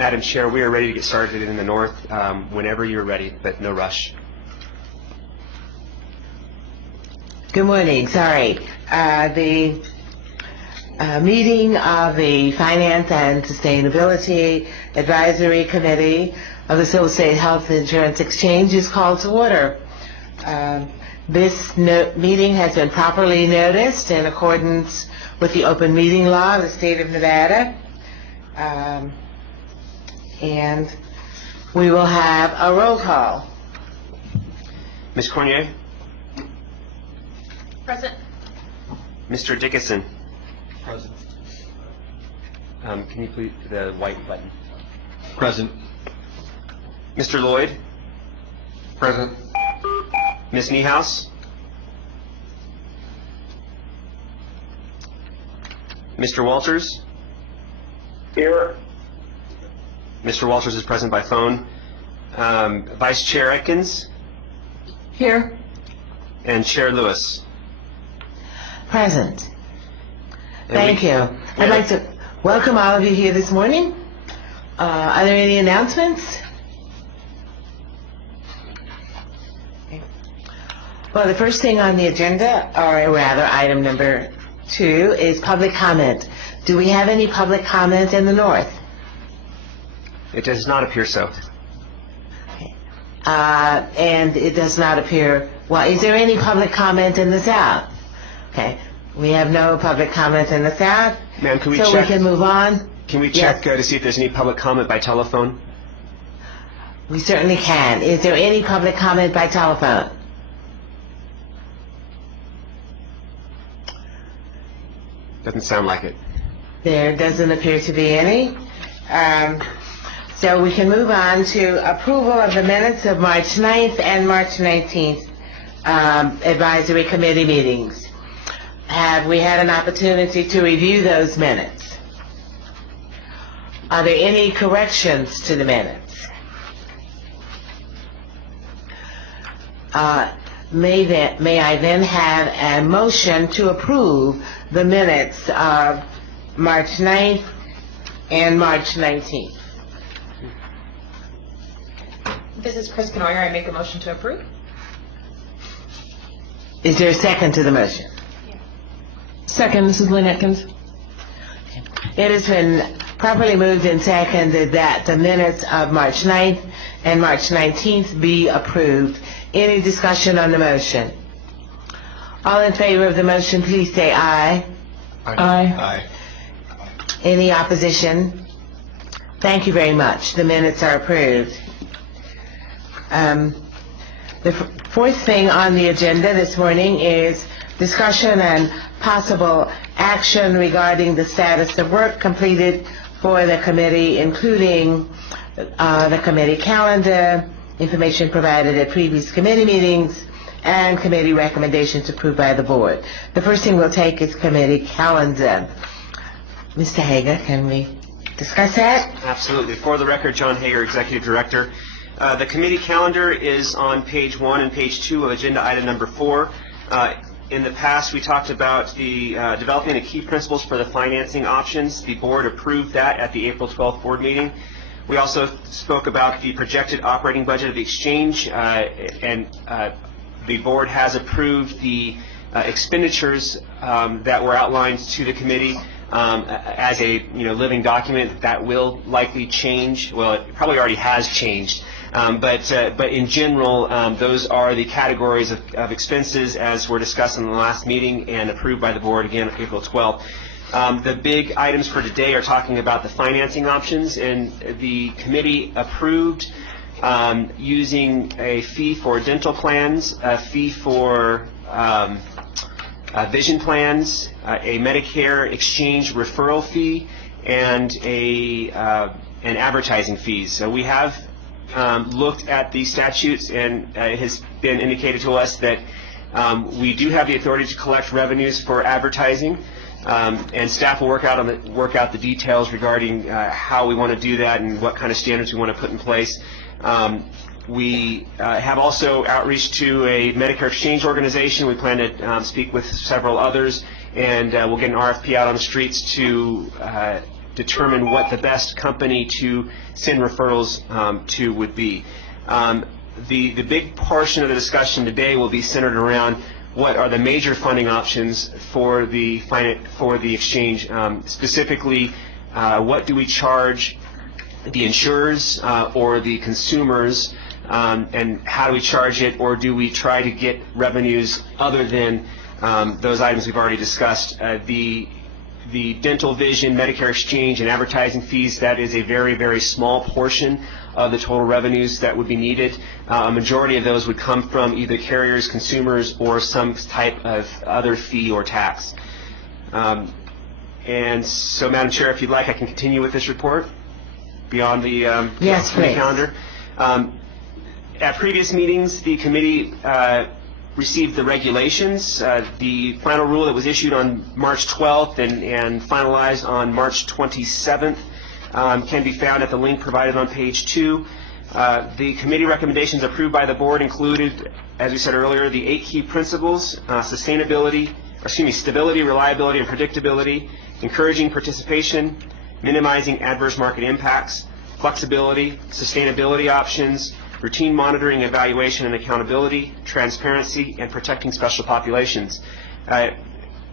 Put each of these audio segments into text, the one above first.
Madam Chair, we are ready to get started in the north whenever you're ready, but no rush. Good morning. Sorry. The meeting of the Finance and Sustainability Advisory Committee of the Silver State Health Insurance Exchange is called to order. This meeting has been properly noticed in accordance with the open meeting law of the state of Nevada. And we will have a roll call. Ms. Cornier? Present. Mr. Dickinson? Present. Can you please, the white button? Present. Mr. Lloyd? Present. Ms. Niehaus? Mr. Walters? Here. Mr. Walters is present by phone. Vice Chair Atkins? Here. And Chair Lewis? Present. And Thank you. I'd like to welcome all of you here this morning. Are there any announcements? Okay. Well, the first thing on the agenda, or rather item number 2, is public comment. Do we have any public comment in the north? It does not appear so. Okay. And it does not appear, well, is there any public comment in the south? Okay. We have no public comment in the south. Ma'am, can we so check? We can move on. Can we check to see if there's any public comment by telephone? We certainly can. Is there any public comment by telephone? Doesn't sound like it. There doesn't appear to be any. So we can move on to approval of the minutes of March 9th and March 19th advisory committee meetings. Have we had an opportunity to review those minutes? Are there any corrections to the minutes? May I then have a motion to approve the minutes of March 9th and March 19th? This is Chris Canoyer. I make a motion to approve. Is there a second to the motion? Second, this is Lynn Atkins. It has been properly moved and seconded that the minutes of March 9th and March 19th be approved. Any discussion on the motion? All in favor of the motion, please say aye. Aye. Any opposition? Thank you very much. The minutes are approved. The fourth thing on the agenda this morning is discussion and possible action regarding the status of work completed for the committee, including the committee calendar, information provided at previous committee meetings, and committee recommendations approved by the board. The first thing we'll take is committee calendar. Mr. Hager, can we discuss that? Absolutely. For the record, John Hager, Executive Director. The committee calendar is on page 1 and page 2 of agenda item number 4. In the past, we talked about the developing the key principles for the financing options. The board approved that at the April 12th board meeting. We also spoke about the projected operating budget of the exchange, and the board has approved the expenditures that were outlined to the committee as a living document. That will likely change. Well, it probably already has changed. But in general, those are the categories of expenses as were discussed in the last meeting and approved by the board again on April 12th. The big items for today are talking about the financing options, and the committee approved using a fee for dental plans, a fee for vision plans, a Medicare exchange referral fee, and an advertising fees. So we have looked at these statutes, and it has been indicated to us that we do have the authority to collect revenues for advertising, and staff will work out the details regarding how we want to do that and what kind of standards we want to put in place. We have also outreach to a Medicare exchange organization. We plan to speak with several others, and we'll get an RFP out on the streets to determine what the best company to send referrals to would be. The big portion of the discussion today will be centered around what are the major funding options for the exchange. Specifically, what do we charge the insurers or the consumers, and how do we charge it, or do we try to get revenues other than those items we've already discussed? The dental, vision, Medicare exchange, and advertising fees, that is a very, very small portion of the total revenues that would be needed. A majority of those would come from either carriers, consumers, or some type of other fee or tax. And so, Madam Chair, if you'd like, I can continue with this report beyond the Yes, committee please. calendar. At previous meetings, the committee received the regulations. The final rule that was issued on March 12th and finalized on March 27th can be found at the link provided on page 2. The committee recommendations approved by the board included, as we said earlier, the 8 key principles: stability, reliability, and predictability, encouraging participation, minimizing adverse market impacts, flexibility, sustainability options, routine monitoring, evaluation, and accountability, transparency, and protecting special populations.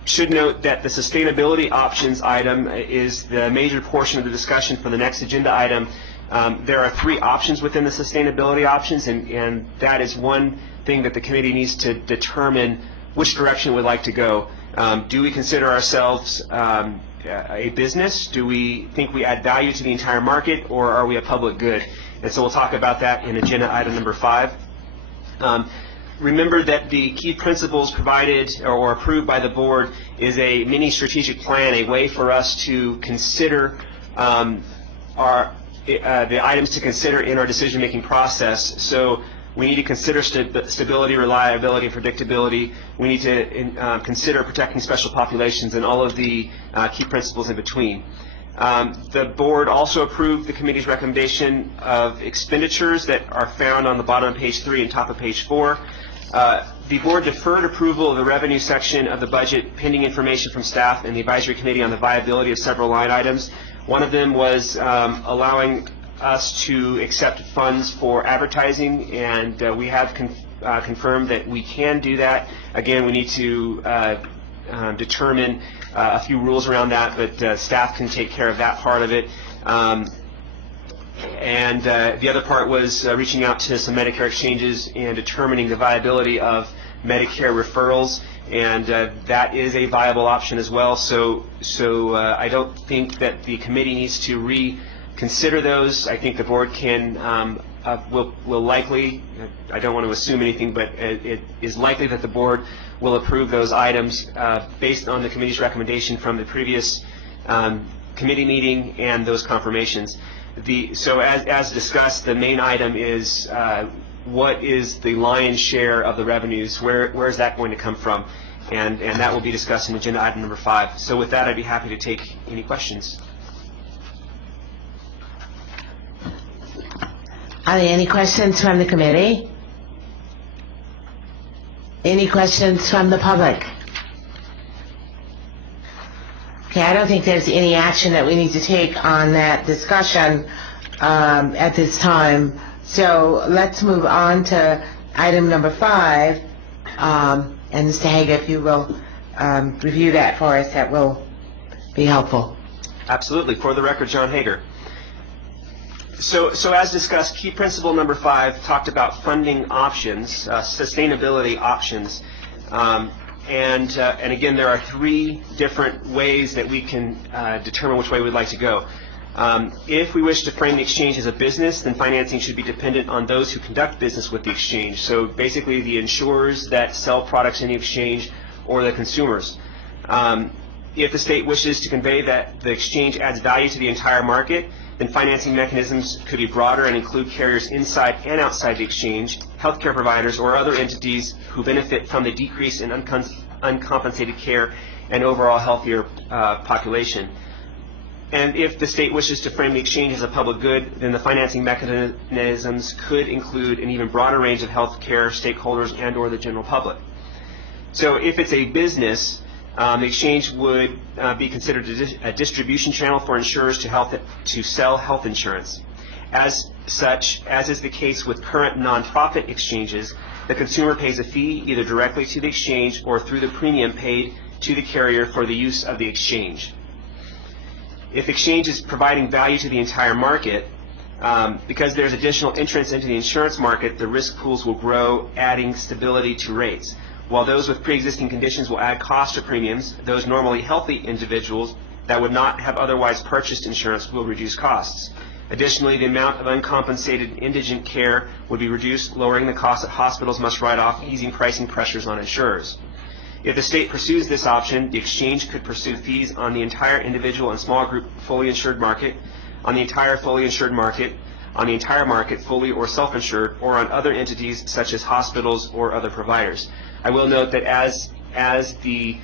Should note that the sustainability options item is the major portion of the discussion for the next agenda item. There are 3 options within the sustainability options, and that is one thing that the committee needs to determine which direction we'd like to go. Do we consider ourselves a business? Do we think we add value to the entire market, or are we a public good? And so we'll talk about that in agenda item number 5. Remember that the key principles provided or approved by the board is a mini strategic plan, a way for us to consider the items to consider in our decision-making process. So we need to consider stability, reliability, and predictability. We need to consider protecting special populations and all of the key principles in between. The board also approved the committee's recommendation of expenditures that are found on the bottom of page 3 and top of page 4. The board deferred approval of the revenue section of the budget pending information from staff and the advisory committee on the viability of several line items. One of them was allowing us to accept funds for advertising, and we have confirmed that we can do that. Again, we need to determine a few rules around that, but staff can take care of that part of it. And the other part was reaching out to some Medicare exchanges and determining the viability of Medicare referrals, and that is a viable option as well. So I don't think that the committee needs to reconsider those. I think the board can will likely, I don't want to assume anything, but it is likely that the board will approve those items based on the committee's recommendation from the previous committee meeting and those confirmations. So as discussed, the main item is what is the lion's share of the revenues? Where is that going to come from? And that will be discussed in agenda item number 5. So with that, I'd be happy to take any questions. Are there any questions from the committee? Any questions from the public? Okay, I don't think there's any action that we need to take on that discussion at this time. So let's move on to item number 5. And Mr. Hager, if you will review that for us, that will be helpful. Absolutely. For the record, John Hager. So as discussed, key principle number 5 talked about funding options, sustainability options. And again, there are 3 different ways that we can determine which way we'd like to go. If we wish to frame the exchange as a business, then financing should be dependent on those who conduct business with the exchange. So basically the insurers that sell products in the exchange or the consumers. If the state wishes to convey that the exchange adds value to the entire market, then financing mechanisms could be broader and include carriers inside and outside the exchange, healthcare providers, or other entities who benefit from the decrease in uncompensated care and overall healthier population. And if the state wishes to frame the exchange as a public good, then the financing mechanisms could include an even broader range of healthcare stakeholders and or the general public. So if it's a business, The exchange would be considered a distribution channel for insurers to sell health insurance. As such, as is the case with current nonprofit exchanges, the consumer pays a fee either directly to the exchange or through the premium paid to the carrier for the use of the exchange. If the exchange is providing value to the entire market, because there's additional entrance into the insurance market, the risk pools will grow, adding stability to rates. While those with pre-existing conditions will add cost to premiums, those normally healthy individuals that would not have otherwise purchased insurance will reduce costs. Additionally, the amount of uncompensated indigent care would be reduced, lowering the cost that hospitals must write off, easing pricing pressures on insurers. If the state pursues this option, the exchange could pursue fees on the entire individual and small group fully insured market, on the entire fully insured market, on the entire market fully or self-insured, or on other entities such as hospitals or other providers. I will note that as the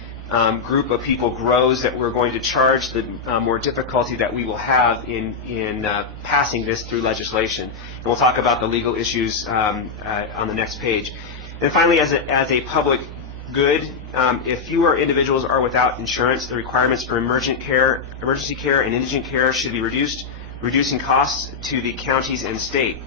group of people grows, that we're going to charge, the more difficulty that we will have in passing this through legislation. And we'll talk about the legal issues on the next page. And finally, as a public good, if fewer individuals are without insurance, the requirements for emergency care, and indigent care should be reduced, reducing costs to the counties and state.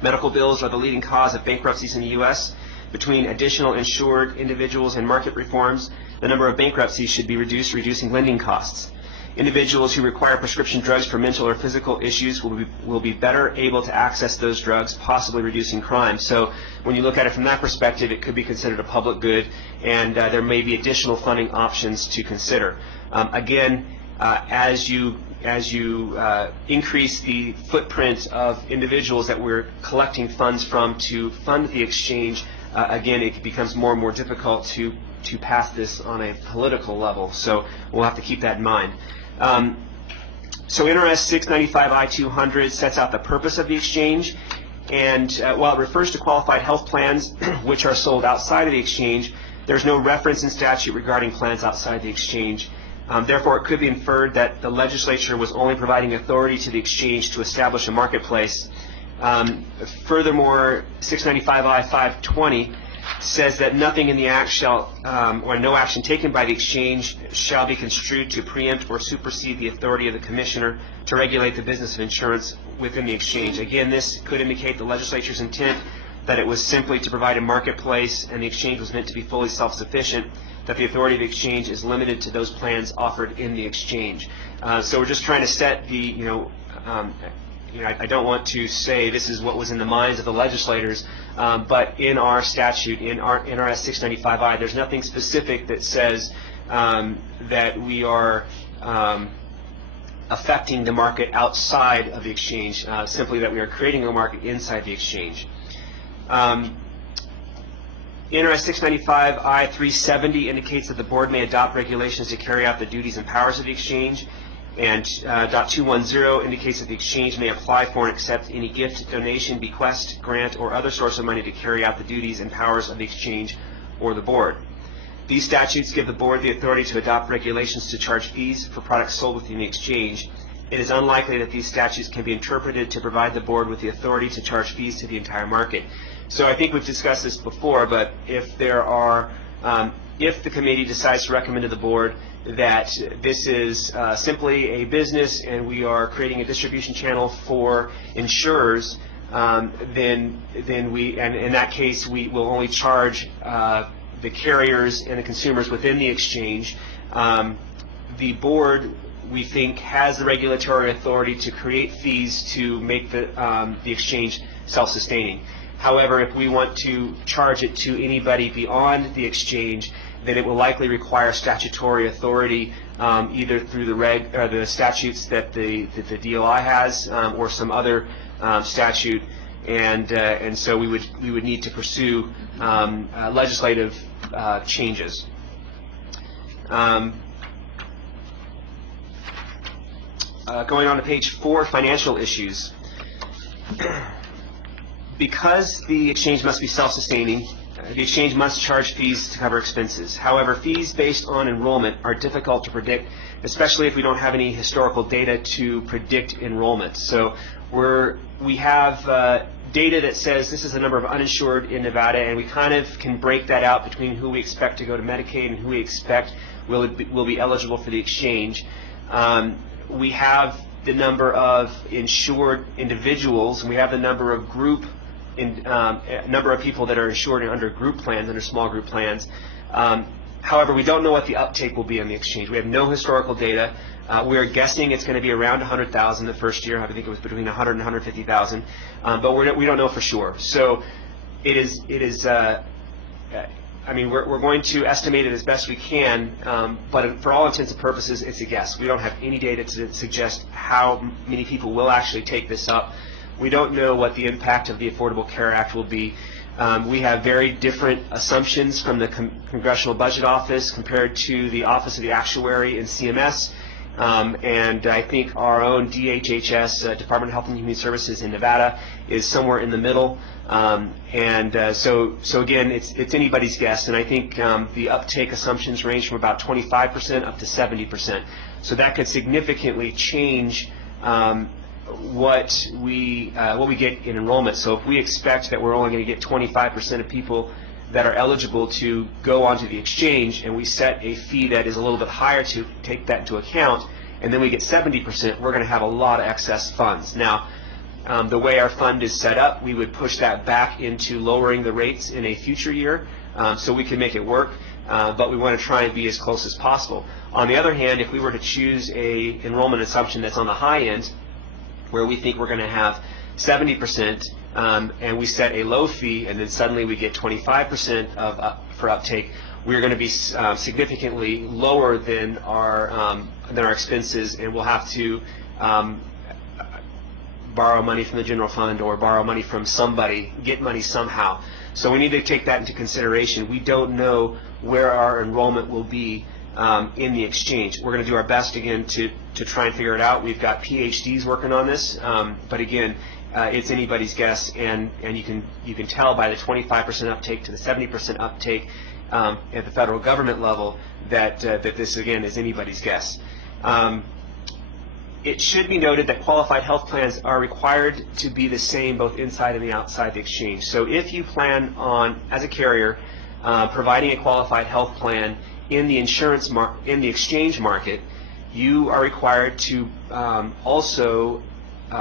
Medical bills are the leading cause of bankruptcies in the U.S. Between additional insured individuals and market reforms, the number of bankruptcies should be reduced, reducing lending costs. Individuals who require prescription drugs for mental or physical issues will be better able to access those drugs, possibly reducing crime. So when you look at it from that perspective, it could be considered a public good, and there may be additional funding options to consider. Again, as you increase the footprint of individuals that we're collecting funds from to fund the exchange, again, it becomes more and more difficult to pass this on a political level. So we'll have to keep that in mind. So NRS 695I-200 sets out the purpose of the exchange, and while it refers to qualified health plans which are sold outside of the exchange, there's no reference in statute regarding plans outside the exchange. Therefore, it could be inferred that the legislature was only providing authority to the exchange to establish a marketplace. Furthermore, 695I-520 says that nothing in the act shall, or no action taken by the exchange shall be construed to preempt or supersede the authority of the commissioner to regulate the business of insurance within the exchange. Again, this could indicate the legislature's intent that it was simply to provide a marketplace and the exchange was meant to be fully self-sufficient, that the authority of the exchange is limited to those plans offered in the exchange. So we're just trying to set the, I don't want to say this is what was in the minds of the legislators, but in our statute, in our NRS 695I, there's nothing specific that says that we are affecting the market outside of the exchange, simply that we are creating a market inside the exchange. NRS 695I-370 indicates that the board may adopt regulations to carry out the duties and powers of the exchange. And .210 indicates that the exchange may apply for and accept any gift, donation, bequest, grant, or other source of money to carry out the duties and powers of the exchange or the board. These statutes give the board the authority to adopt regulations to charge fees for products sold within the exchange. It is unlikely that these statutes can be interpreted to provide the board with the authority to charge fees to the entire market. So I think we've discussed this before, but if there are, if the committee decides to recommend to the board that this is simply a business and we are creating a distribution channel for insurers, then we, and in that case, we will only charge the carriers and the consumers within the exchange. The board, we think, has the regulatory authority to create fees to make the exchange self-sustaining. However, if we want to charge it to anybody beyond the exchange, then it will likely require statutory authority, either through the statutes that the DOI has, or some other statute, and so we would need to pursue legislative changes. Going on to page 4, financial issues. Because the exchange must be self-sustaining, the exchange must charge fees to cover expenses. However, fees based on enrollment are difficult to predict, especially if we don't have any historical data to predict enrollment. So we have data that says this is the number of uninsured in Nevada, and we kind of can break that out between who we expect to go to Medicaid and who we expect will be eligible for the exchange. We have the number of insured individuals, and we have the number of number of people that are insured under group plans, under small group plans. However, we don't know what the uptake will be on the exchange. We have no historical data. We are guessing it's going to be around 100,000 the first year. I think it was between 100 and 150,000, but we don't know for sure. So it is. I mean, we're going to estimate it as best we can, but for all intents and purposes, it's a guess. We don't have any data to suggest how many people will actually take this up. We don't know what the impact of the Affordable Care Act will be. We have very different assumptions from the Congressional Budget Office compared to the Office of the Actuary in CMS. And I think our own DHHS, Department of Health and Human Services in Nevada, is somewhere in the middle. So again, it's anybody's guess. And I think the uptake assumptions range from about 25% up to 70%. So that could significantly change what we get in enrollment. So if we expect that we're only going to get 25% of people that are eligible to go onto the exchange, and we set a fee that is a little bit higher to take that into account, and then we get 70%, we're going to have a lot of excess funds. Now, the way our fund is set up, we would push that back into lowering the rates in a future year, so we can make it work, but we want to try and be as close as possible. On the other hand, if we were to choose a enrollment assumption that's on the high end, where we think we're going to have 70%, and we set a low fee, and then suddenly we get 25% for uptake, we're going to be significantly lower than our expenses, and we'll have to borrow money from the general fund or borrow money from somebody, get money somehow. So we need to take that into consideration. We don't know where our enrollment will be in the exchange. We're going to do our best again to try and figure it out. We've got PhDs working on this, but again, it's anybody's guess, and you can tell by the 25% uptake to the 70% uptake at the federal government level that this again is anybody's guess. It should be noted that qualified health plans are required to be the same both inside and outside the exchange. So if you plan on, as a carrier, providing a qualified health plan in the exchange market, you are required to also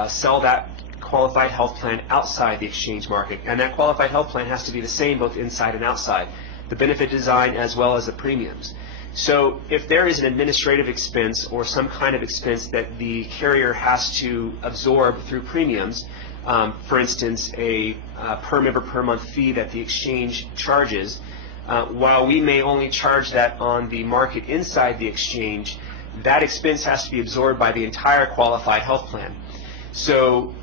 sell that qualified health plan outside the exchange market, and that qualified health plan has to be the same both inside and outside, the benefit design as well as the premiums. So if there is an administrative expense or some kind of expense that the carrier has to absorb through premiums, for instance, a per member per month fee that the exchange charges, while we may only charge that on the market inside the exchange, that expense has to be absorbed by the entire qualified health plan. So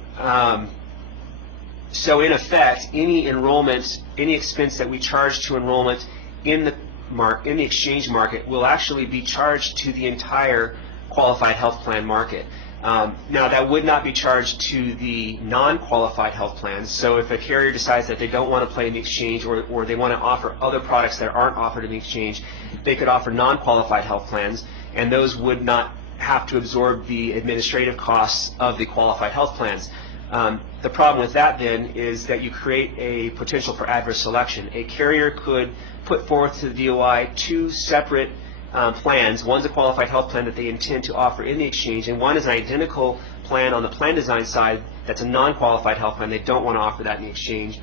in effect, any enrollment, any expense that we charge to enrollment in the exchange market will actually be charged to the entire qualified health plan market. Now, that would not be charged to the non-qualified health plans. So if a carrier decides that they don't want to play in the exchange, or they want to offer other products that aren't offered in the exchange, they could offer non-qualified health plans, and those would not have to absorb the administrative costs of the qualified health plans. The problem with that then is that you create a potential for adverse selection. A carrier could put forth to the DOI two separate plans. One's a qualified health plan that they intend to offer in the exchange, and one is an identical plan on the plan design side that's a non-qualified health plan. They don't want to offer that in the exchange,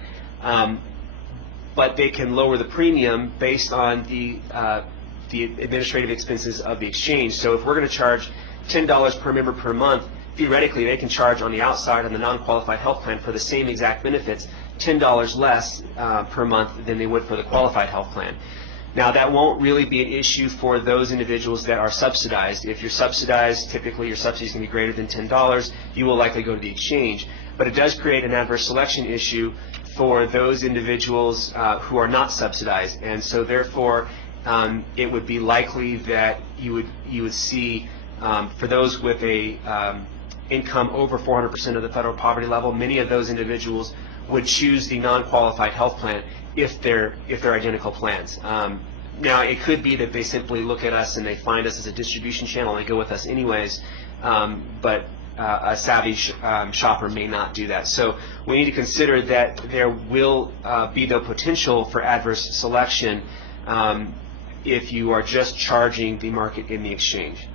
but they can lower the premium based on the administrative expenses of the exchange. So if we're going to charge $10 per member per month, theoretically they can charge on the outside on the non-qualified health plan for the same exact benefits $10 less per month than they would for the qualified health plan. Now, that won't really be an issue for those individuals that are subsidized. If you're subsidized, typically your subsidy is going to be greater than $10. You will likely go to the exchange. But it does create an adverse selection issue for those individuals who are not subsidized. And so therefore, it would be likely that you would see, for those with a income over 400% of the federal poverty level, many of those individuals would choose the non-qualified health plan if they're identical plans. Now, it could be that they simply look at us and they find us as a distribution channel and they go with us anyways, but a savvy shopper may not do that. So we need to consider that there will be no potential for adverse selection if you are just charging the market in the exchange.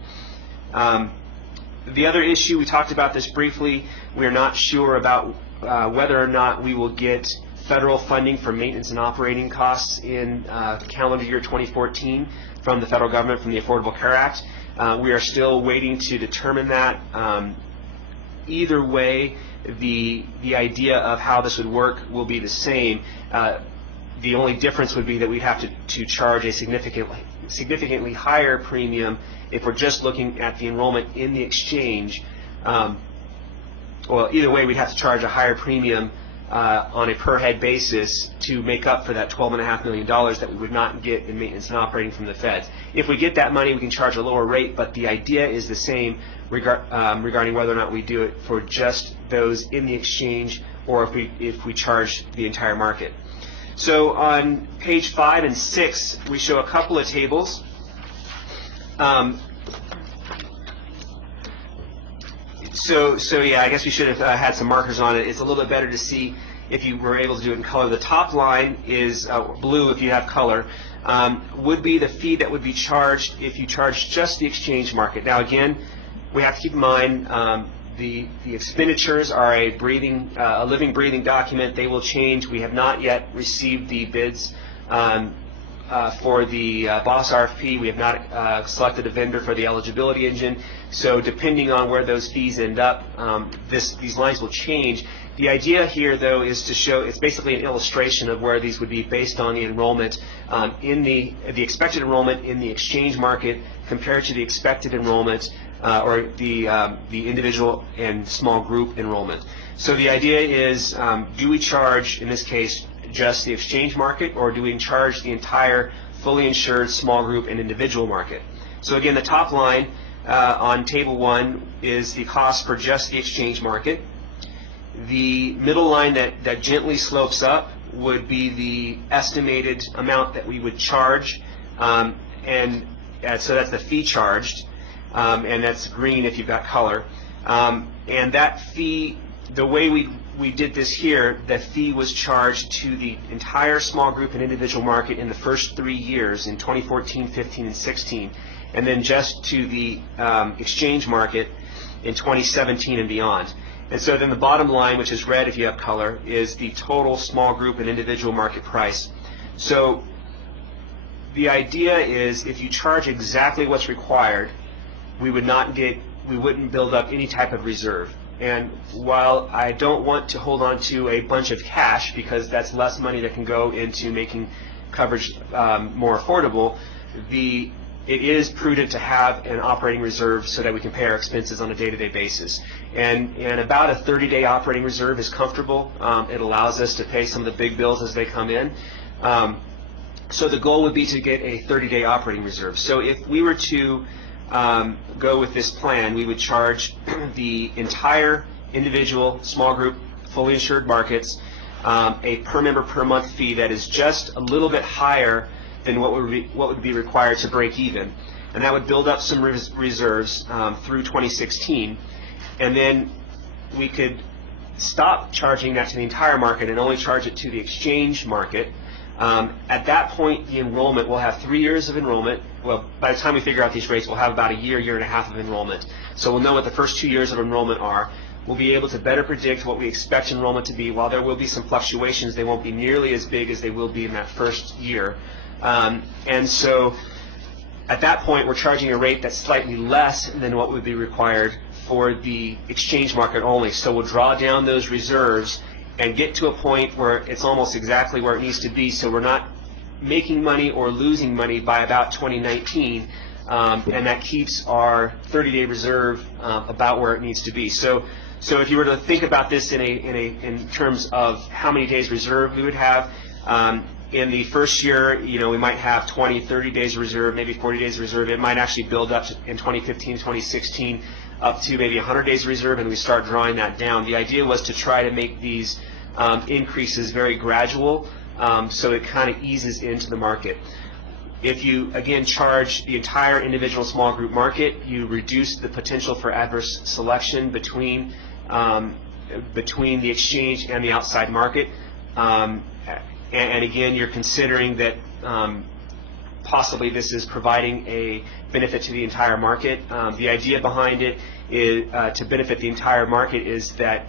The other issue, we talked about this briefly, we're not sure about whether or not we will get federal funding for maintenance and operating costs in calendar year 2014 from the federal government, from the Affordable Care Act. We are still waiting to determine that. Either way, the idea of how this would work will be the same. The only difference would be that we'd have to charge a significantly higher premium if we're just looking at the enrollment in the exchange. Well, either way, we'd have to charge a higher premium on a per head basis to make up for that $12.5 million that we would not get in maintenance and operating from the feds. If we get that money, we can charge a lower rate, but the idea is the same regarding whether or not we do it for just those in the exchange or if we charge the entire market. So on page 5 and 6, we show a couple of tables. So yeah, I guess we should have had some markers on it. It's a little bit better to see if you were able to do it in color. The top line is blue if you have color, would be the fee that would be charged if you charge just the exchange market. Now again, we have to keep in mind the expenditures are a living, breathing document. They will change. We have not yet received the bids for the BOSS RFP. We have not selected a vendor for the eligibility engine. So depending on where those fees end up, these lines will change. The idea here, though, is to show it's basically an illustration of where these would be based on the enrollment in the expected enrollment in the exchange market compared to the expected enrollment or the individual and small group enrollment. So the idea is, do we charge, in this case, just the exchange market, or do we charge the entire fully insured small group and individual market? So again, the top line on table 1 is the cost for just the exchange market. The middle line that gently slopes up would be the estimated amount that we would charge, and so that's the fee charged, and that's green if you've got color. And that fee, the way we did this here, the fee was charged to the entire small group and individual market in the first 3 years, in 2014, 15, and 16, and then just to the exchange market in 2017 and beyond. And so then the bottom line, which is red if you have color, is the total small group and individual market price. So the idea is, if you charge exactly what's required, we wouldn't build up any type of reserve. And while I don't want to hold on to a bunch of cash, because that's less money that can go into making coverage more affordable, it is prudent to have an operating reserve so that we can pay our expenses on a day-to-day basis. And about a 30-day operating reserve is comfortable. It allows us to pay some of the big bills as they come in. So the goal would be to get a 30-day operating reserve. So if we were to go with this plan, we would charge the entire individual, small group, fully insured markets a per member per month fee that is just a little bit higher than what would be required to break even, and that would build up some reserves through 2016, and then we could stop charging that to the entire market and only charge it to the exchange market. At that point, the enrollment will have 3 years of enrollment. Well, by the time we figure out these rates, we'll have about a year and a half of enrollment. So we'll know what the first 2 years of enrollment are. We'll be able to better predict what we expect enrollment to be. While there will be some fluctuations, they won't be nearly as big as they will be in that first year. And so at that point, we're charging a rate that's slightly less than what would be required for the exchange market only. So we'll draw down those reserves and get to a point where it's almost exactly where it needs to be, so we're not making money or losing money by about 2019, and that keeps our 30-day reserve about where it needs to be. So if you were to think about this in terms of how many days reserve we would have, in the first year, we might have 20, 30 days reserve, maybe 40 days reserve. It might actually build up in 2015, 2016, up to maybe 100 days reserve, and we start drawing that down. The idea was to try to make these increases very gradual, so it kind of eases into the market. If you, again, charge the entire individual small group market, you reduce the potential for adverse selection between the exchange and the outside market. And again, you're considering that possibly this is providing a benefit to the entire market. The idea behind it is to benefit the entire market is that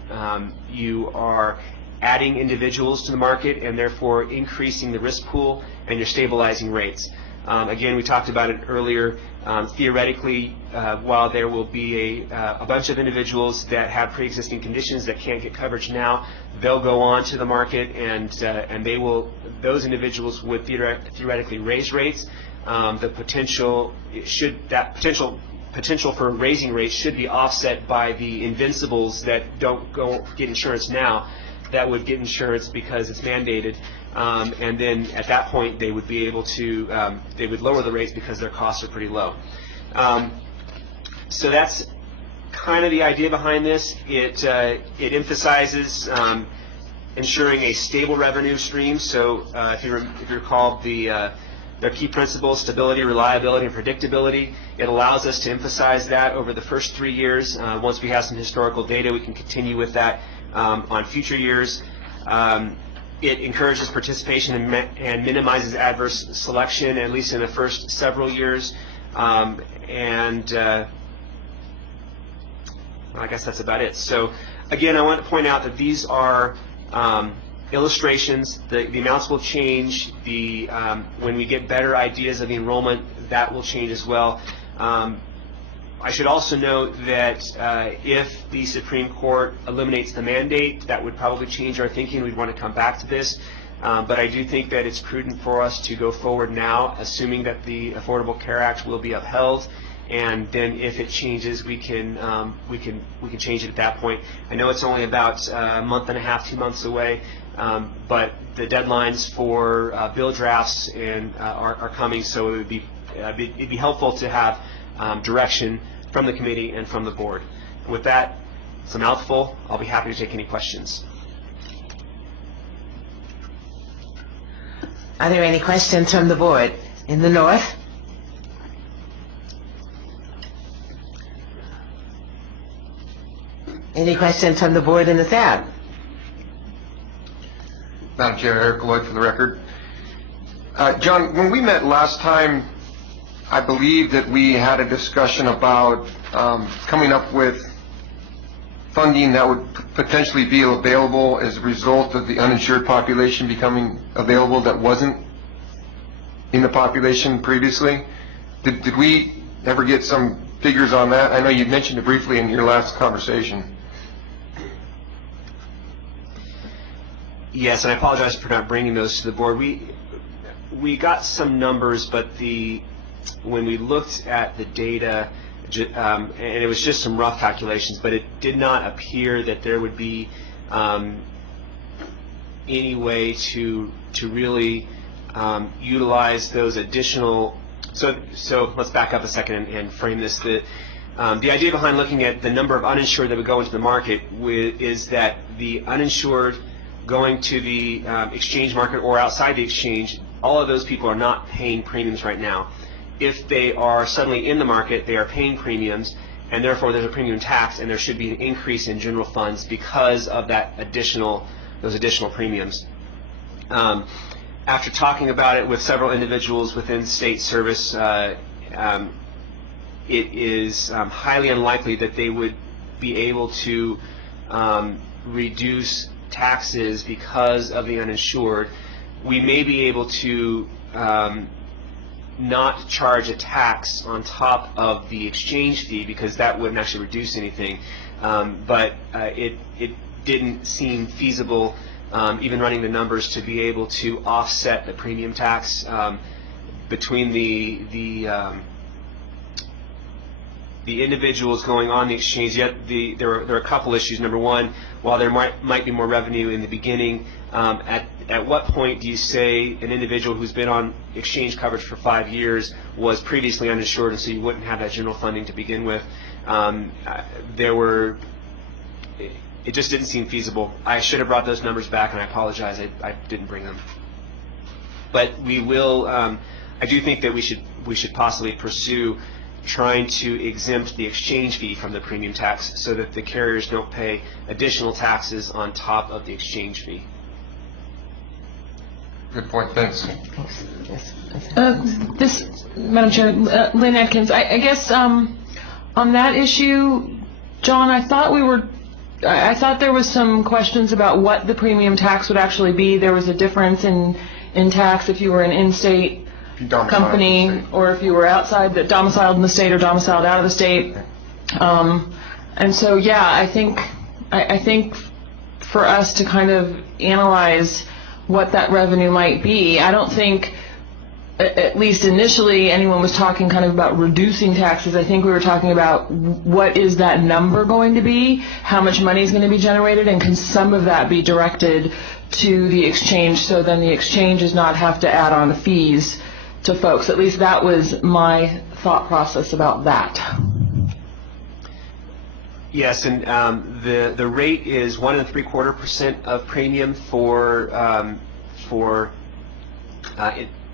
you are adding individuals to the market and therefore increasing the risk pool, and you're stabilizing rates. Again, we talked about it earlier. Theoretically, while there will be a bunch of individuals that have pre-existing conditions that can't get coverage now, they'll go on to the market, and those individuals would theoretically raise rates. The potential for raising rates should be offset by the invincibles that don't get insurance now, that would get insurance because it's mandated. And then at that point they would be able to, they would lower the rates because their costs are pretty low. So that's kind of the idea behind this. It emphasizes ensuring a stable revenue stream. So if you recall their key principles, stability, reliability, and predictability. It allows us to emphasize that over the first 3 years. Once we have some historical data, we can continue with that on future years. It encourages participation and minimizes adverse selection, at least in the first several years. I guess that's about it. So again, I want to point out that these are illustrations. The amounts will change. When we get better ideas of the enrollment, that will change as well. I should also note that if the Supreme Court eliminates the mandate, that would probably change our thinking. We'd want to come back to this. But I do think that it's prudent for us to go forward now, assuming that the Affordable Care Act will be upheld. And then if it changes, we can change it at that point. I know it's only about a month and a half, 2 months away, but the deadlines for bill drafts are coming, so it'd be helpful to have direction from the committee and from the board. With that, it's a mouthful. I'll be happy to take any questions. Are there any questions from the board? In the north? Any questions from the board in the south? Madam Chair, Eric Lloyd for the record. John, when we met last time, I believe that we had a discussion about coming up with funding that would potentially be available as a result of the uninsured population becoming available that wasn't in the population previously. Did we ever get some figures on that? I know you mentioned it briefly in your last conversation. Yes, and I apologize for not bringing those to the board. We got some numbers, but when we looked at the data, and it was just some rough calculations, but it did not appear that there would be any way to really utilize those additional. So let's back up a second and frame this. The idea behind looking at the number of uninsured that would go into the market is that the uninsured going to the exchange market or outside the exchange, all of those people are not paying premiums right now. If they are suddenly in the market, they are paying premiums, and therefore there's a premium tax, and there should be an increase in general funds because of those additional premiums. After talking about it with several individuals within state service, it is highly unlikely that they would be able to reduce taxes because of the uninsured. We may be able to not charge a tax on top of the exchange fee because that wouldn't actually reduce anything, but it didn't seem feasible, even running the numbers, to be able to offset the premium tax between the individuals going on the exchange. Yet there are a couple issues. Number one, while there might be more revenue in the beginning, at what point do you say an individual who's been on exchange coverage for 5 years was previously uninsured, and so you wouldn't have that general funding to begin with? It just didn't seem feasible. I should have brought those numbers back, and I apologize. I didn't bring them. But we will. I do think that we should possibly pursue trying to exempt the exchange fee from the premium tax so that the carriers don't pay additional taxes on top of the exchange fee. Good point, thanks. Madam Chair, Lynn Atkins, I guess on that issue, John, I thought there was some questions about what the premium tax would actually be. There was a difference in tax if you were an in-state company or if you were outside, domiciled in the state or domiciled out of the state. And so, yeah, I think for us to kind of analyze what that revenue might be, I don't think, at least initially, anyone was talking kind of about reducing taxes. I think we were talking about what is that number going to be, how much money is going to be generated, and can some of that be directed to the exchange so then the exchange does not have to add on fees to folks. At least that was my thought process about that. Yes, and the rate is 1 3/4% of premium for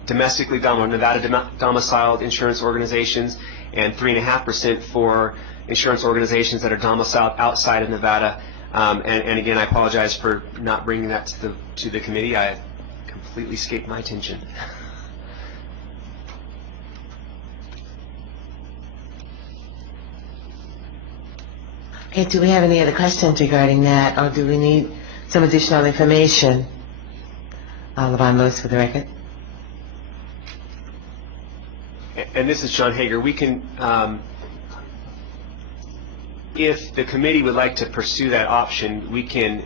domestically Nevada domiciled insurance organizations, and 3.5% for insurance organizations that are domiciled outside of Nevada. And again, I apologize for not bringing that to the committee. I completely escaped my attention. Okay, do we have any other questions regarding that, or do we need some additional information? LaVon Lewis for the record. And this is John Hager. We can, if the committee would like to pursue that option, we can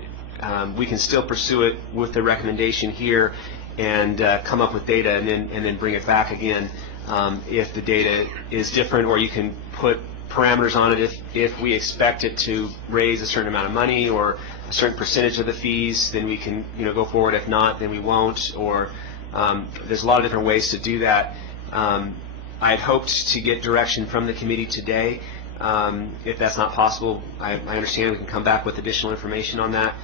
still pursue it with the recommendation here and come up with data and then bring it back again if the data is different, or you can put parameters on it if we expect it to raise a certain amount of money or a certain percentage of the fees, then we can go forward. If not, then we won't. Or there's a lot of different ways to do that. I had hoped to get direction from the committee today. If that's not possible, I understand we can come back with additional information on that.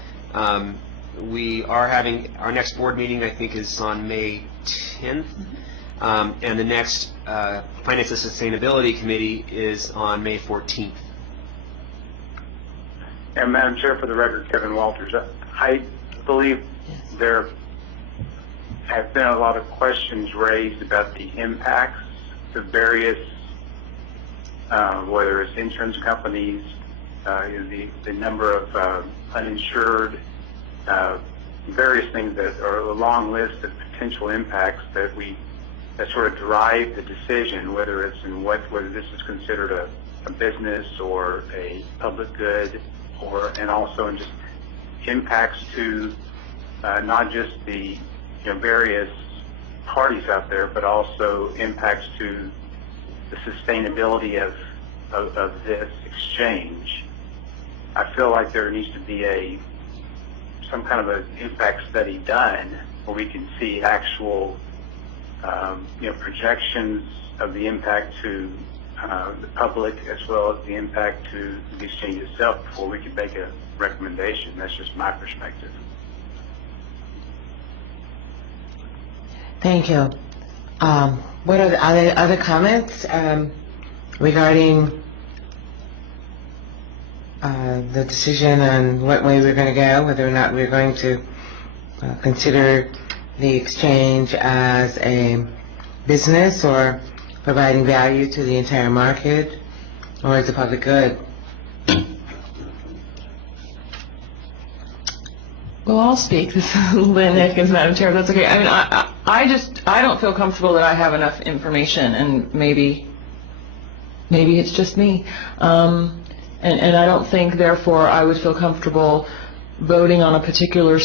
We are having our next board meeting, I think, is on May 10th. And the next Finance and Sustainability Committee is on May 14th. And Madam Chair, for the record, Kevin Walters. I believe there have been a lot of questions raised about the impacts to various, whether it's insurance companies, the number of uninsured, various things that are a long list of potential impacts that sort of drive the decision, whether this is considered a business or a public good, and also just impacts to not just the various parties out there, but also impacts to the sustainability of this exchange. I feel like there needs to be some kind of an impact study done where we can see actual projections of the impact to the public as well as the impact to the exchange itself before we can make a recommendation. That's just my perspective. Thank you. What are the other comments regarding the decision on what way we're going to go, whether or not we're going to consider the exchange as a business or providing value to the entire market or as a public good? Well, I'll speak. This is Lynn Atkins, Madam Chair. That's okay. I mean, I don't feel comfortable that I have enough information, and maybe it's just me. And I don't think, therefore, I would feel comfortable voting on a particular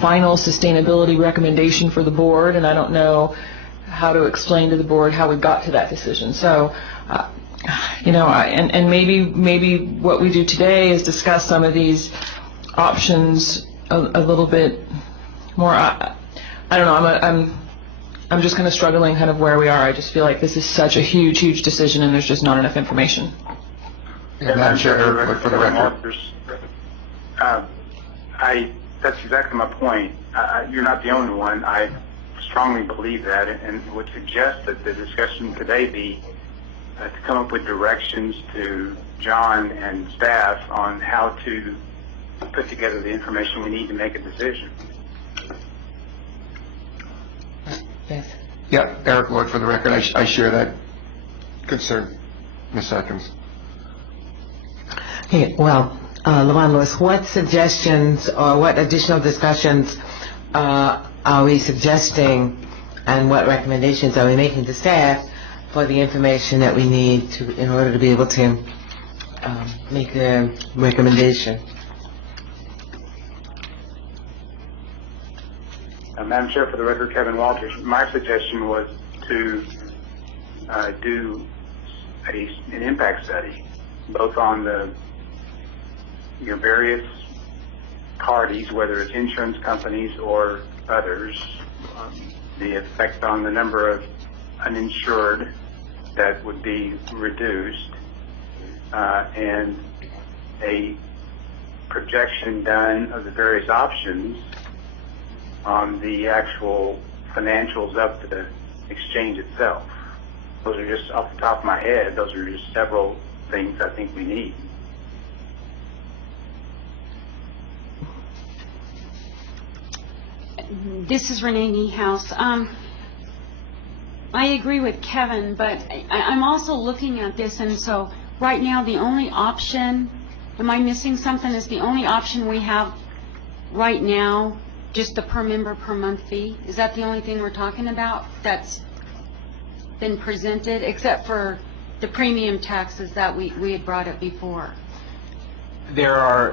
final sustainability recommendation for the board, and I don't know how to explain to the board how we got to that decision. So, and maybe what we do today is discuss some of these options a little bit more. I don't know. I'm just kind of struggling kind of where we are. I just feel like this is such a huge decision, and there's just not enough information. Yeah, Madam Chair, for the record. That's exactly my point. You're not the only one. I strongly believe that, and would suggest that the discussion today be to come up with directions to John and staff on how to put together the information we need to make a decision. Yes. Yeah, Eric Lloyd for the record. I share that concern. Ms. Atkins. Okay, well, Levon Lewis, what suggestions or what additional discussions are we suggesting, and what recommendations are we making to staff for the information that we need to, in order to be able to make a recommendation? Madam Chair, for the record, Kevin Walters. My suggestion was to do an impact study, both on the various parties, whether it's insurance companies or others, the effect on the number of uninsured that would be reduced, and a projection done of the various options on the actual financials of the exchange itself. Those are just off the top of my head. Those are just several things I think we need. This is Renee Niehaus. I agree with Kevin, but I'm also looking at this, and so right now the only option, am I missing something, is the only option we have right now just the per member per month fee? Is that the only thing we're talking about that's been presented, except for the premium taxes that we had brought up before? There are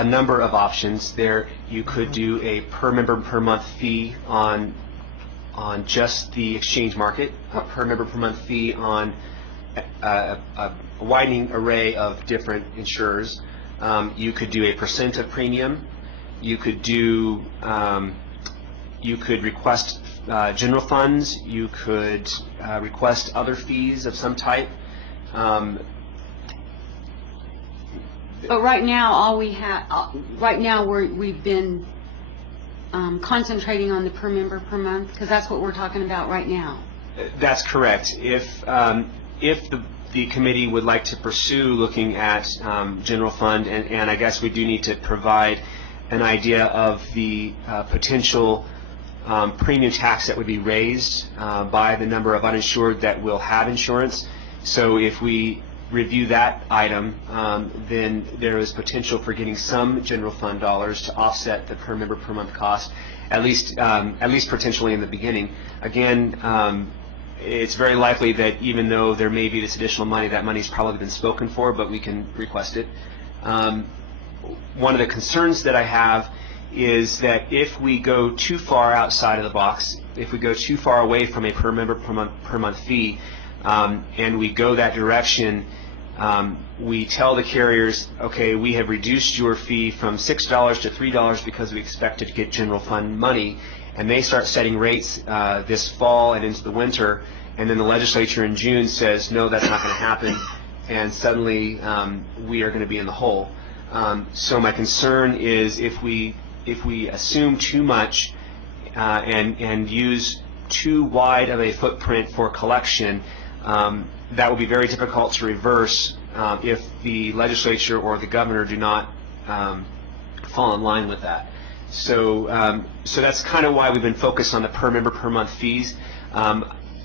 a number of options there. You could do a per member per month fee on just the exchange market, a per member per month fee on a widening array of different insurers. You could do a percent of premium. You could do, you could request general funds. You could request other fees of some type. But right now, all we have, right now we've been concentrating on the per member per month, because that's what we're talking about right now. That's correct. If the committee would like to pursue looking at general fund, and I guess we do need to provide an idea of the potential premium tax that would be raised by the number of uninsured that will have insurance. So if we review that item, then there is potential for getting some general fund dollars to offset the per member per month cost, at least potentially in the beginning. Again, it's very likely that even though there may be this additional money, that money's probably been spoken for, but we can request it. One of the concerns that I have is that if we go too far outside of the box, if we go too far away from a per member per month fee, and we go that direction, we tell the carriers, okay, we have reduced your fee from $6 to $3 because we expected to get general fund money, and they start setting rates this fall and into the winter, and then the legislature in June says, no, that's not going to happen, and suddenly we are going to be in the hole. So my concern is if we assume too much and use too wide of a footprint for collection, that will be very difficult to reverse if the legislature or the governor do not fall in line with that. So, so that's kind of why we've been focused on the per member per month fees.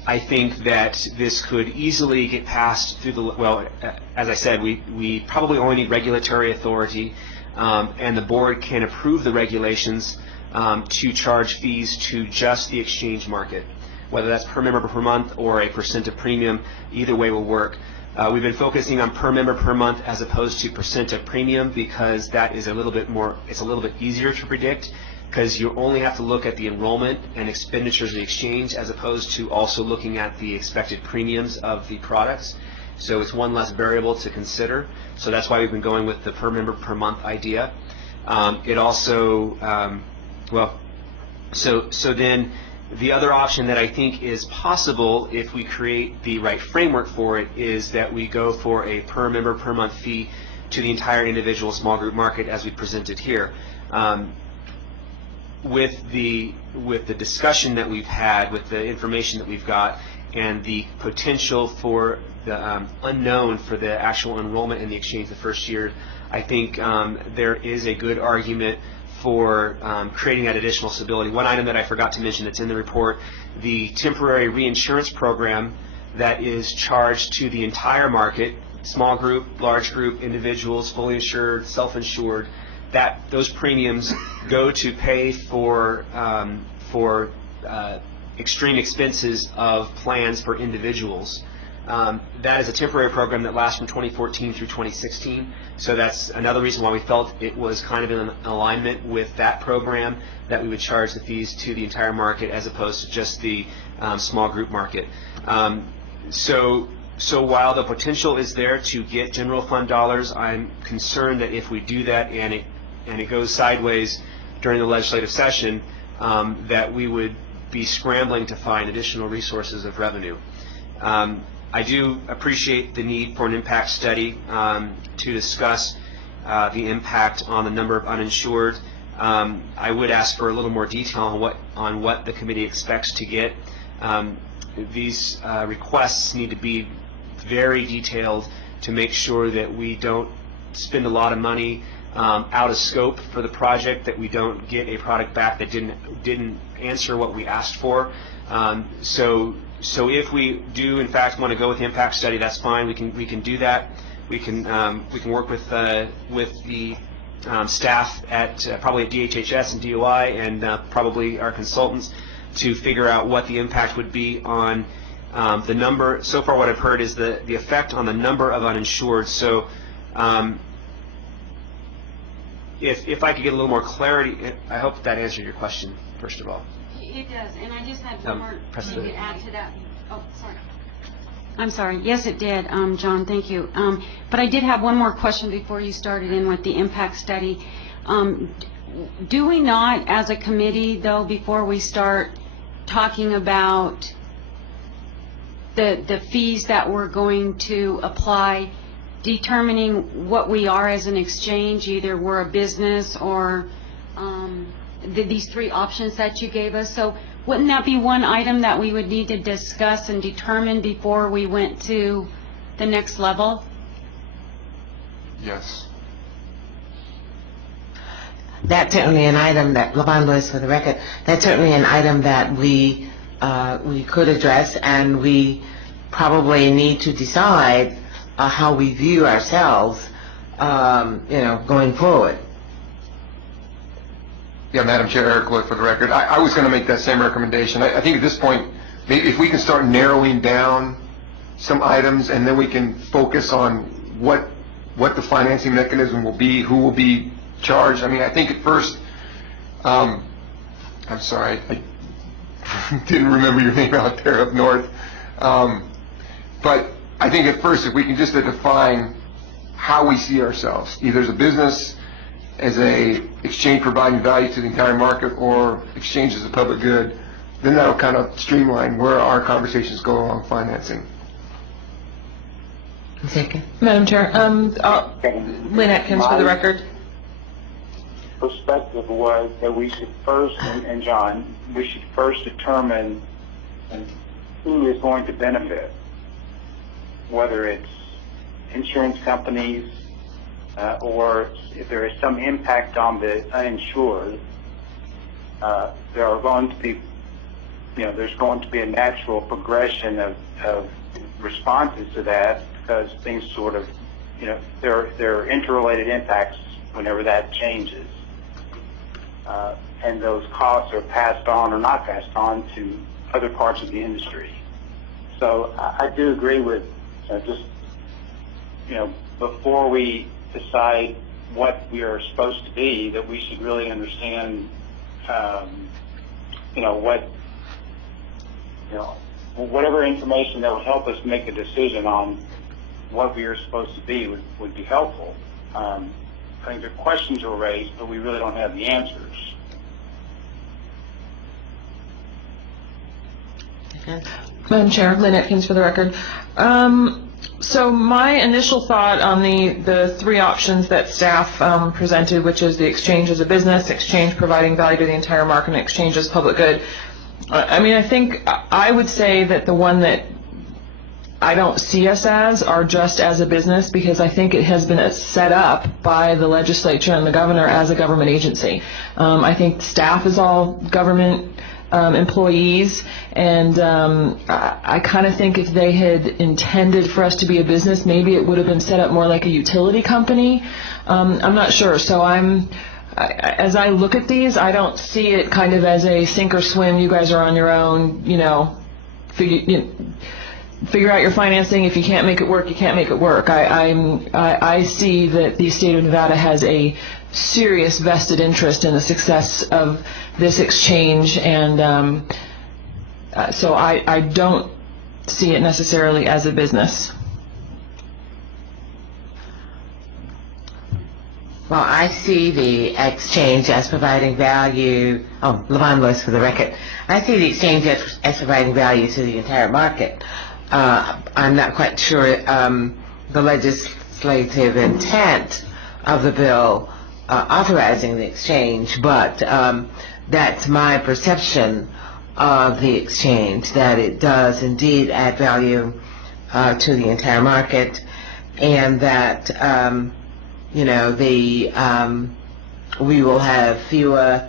I think that this could easily get passed through the, well, as I said, we probably only need regulatory authority, and the board can approve the regulations to charge fees to just the exchange market. Whether that's per member per month or a percent of premium, either way will work. We've been focusing on per member per month as opposed to percent of premium because that is a little bit more, it's a little bit easier to predict because you only have to look at the enrollment and expenditures of the exchange as opposed to also looking at the expected premiums of the products. So it's one less variable to consider. So that's why we've been going with the per member per month idea. It also, well, so then the other option that I think is possible if we create the right framework for it is that we go for a per member per month fee to the entire individual small group market as we presented here. with the discussion that we've had, with the information that we've got, and the potential for the unknown for the actual enrollment in the exchange the first year, I think there is a good argument for creating that additional stability. One item that I forgot to mention that's in the report, the temporary reinsurance program that is charged to the entire market, small group, large group, individuals, fully insured, self-insured, that those premiums go to pay for extreme expenses of plans for individuals. That is a temporary program that lasts from 2014 through 2016. So that's another reason why we felt it was kind of in alignment with that program, that we would charge the fees to the entire market as opposed to just the small group market. So while the potential is there to get general fund dollars, I'm concerned that if we do that and it goes sideways during the legislative session, that we would be scrambling to find additional resources of revenue. I do appreciate the need for an impact study to discuss the impact on the number of uninsured. I would ask for a little more detail on what the committee expects to get. These requests need to be very detailed to make sure that we don't spend a lot of money out of scope for the project, that we don't get a product back that didn't answer what we asked for. So if we do in fact want to go with the impact study, that's fine. We can do that. We can work with the staff at probably at DHHS and DOI and probably our consultants to figure out what the impact would be on the number. So far, what I've heard is the effect on the number of uninsured. So if I could get a little more clarity, I hope that answered your question, first of all. It does, and I just had one more press thing the- to add to that. Oh, sorry. I'm sorry. Yes, it did, John, thank you. But I did have one more question before you started in with the impact study. Do we not, as a committee, though, before we start talking about the fees that we're going to apply, determining what we are as an exchange, either we're a business or these three options that you gave us. So wouldn't that be one item that we would need to discuss and determine before we went to the next level? Yes. That's certainly an item that, LaVon Lewis for the record, that's certainly an item that we could address, and we probably need to decide how we view ourselves, going forward. Yeah, Madam Chair, Eric Lloyd for the record. I was going to make that same recommendation. I think at this point, maybe if we can start narrowing down some items, and then we can focus on what the financing mechanism will be, who will be charged. I mean, I think at first, I'm sorry, I didn't remember your name out there up north. But I think at first, if we can just define how we see ourselves, either as a business, as a exchange providing value to the entire market, or exchange as a public good, then that'll kind of streamline where our conversations go along financing. Second. Madam Chair, Lynn Atkins for the record. Perspective was that we should first, and John, we should first determine who is going to benefit, whether it's insurance companies or if there is some impact on the uninsured. There are going to be, there's going to be a natural progression of responses to that, because things sort of, there are interrelated impacts whenever that changes. And those costs are passed on or not passed on to other parts of the industry. So I do agree with just, before we decide what we are supposed to be, that we should really understand, whatever information that would help us make a decision on what we are supposed to be would be helpful. I think the questions are raised, but we really don't have the answers. Madam Chair, Lynn Atkins for the record. So my initial thought on the three options that staff presented, which is the exchange as a business, exchange providing value to the entire market, and exchange as public good. I mean, I think I would say that the one that I don't see us as are just as a business, because I think it has been set up by the legislature and the governor as a government agency. I think staff is all government employees, and I kind of think if they had intended for us to be a business, maybe it would have been set up more like a utility company. I'm not sure. So as I look at these, I don't see it kind of as a sink or swim. You guys are on your own, figure out your financing. If you can't make it work, you can't make it work. I see that the state of Nevada has a serious vested interest in the success of this exchange, and so I don't see it necessarily as a business. Well, I see the exchange as providing value. Oh, Levon Lewis for the record. I see the exchange as providing value to the entire market. I'm not quite sure the legislative intent of the bill authorizing the exchange, but that's my perception of the exchange, that it does indeed add value to the entire market, and that we will have fewer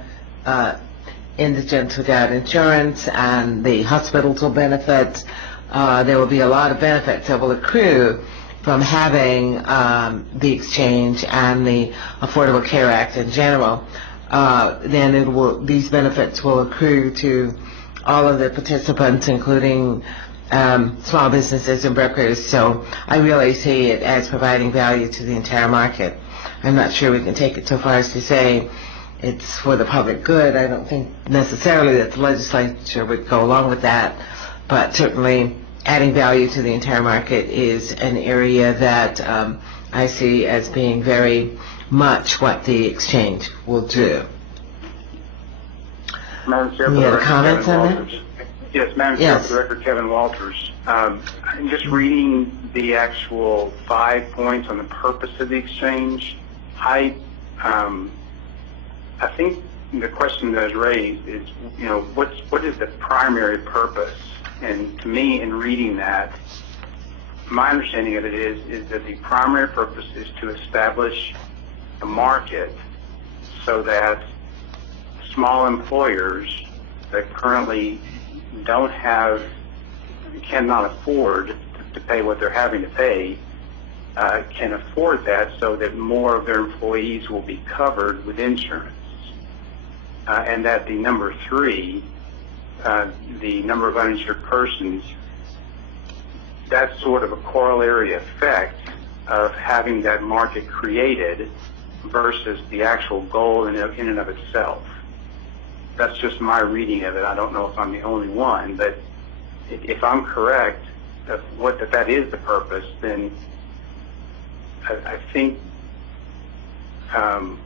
indigents without insurance, and the hospitals will benefit. There will be a lot of benefits that will accrue from having the exchange and the Affordable Care Act in general. Then these benefits will accrue to all of the participants, including small businesses and brokers. So I really see it as providing value to the entire market. I'm not sure we can take it so far as to say it's for the public good. I don't think necessarily that the legislature would go along with that, but certainly adding value to the entire market is an area that I see as being very much what the exchange will do. Madam Chair, Any other comments on that? Walters. Yes, Madam Chair, for the record, Kevin Walters. I'm just reading the actual 5 points on the purpose of the exchange. I think the question that is raised is, what is the primary purpose? And to me, in reading that, my understanding of it is that the primary purpose is to establish a market so that small employers that currently cannot afford to pay what they're having to pay can afford that, so that more of their employees will be covered with insurance. And that the number 3, the number of uninsured persons, that's sort of a corollary effect of having that market created versus the actual goal in and of itself. That's just my reading of it. I don't know if I'm the only one, but if I'm correct that is the purpose, then I think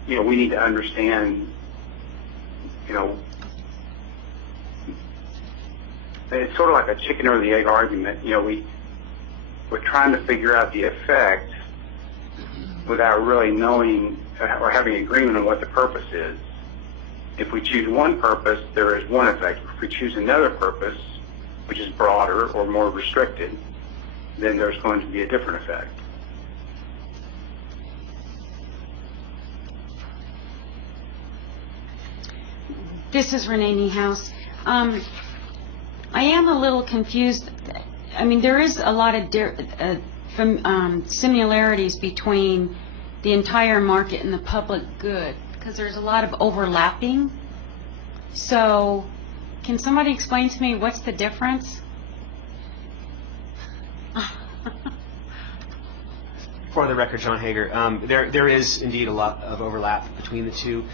we need to understand. It's sort of like a chicken or the egg argument. We're trying to figure out the effect without really knowing or having agreement on what the purpose is. If we choose one purpose, there is one effect. If we choose another purpose, which is broader or more restricted, then there's going to be a different effect. This is Renee Niehaus. I am a little confused. I mean, there is a lot of similarities between the entire market and the public good, because there's a lot of overlapping. So, can somebody explain to me what's the difference? For the record, John Hager, there is indeed a lot of overlap between the two.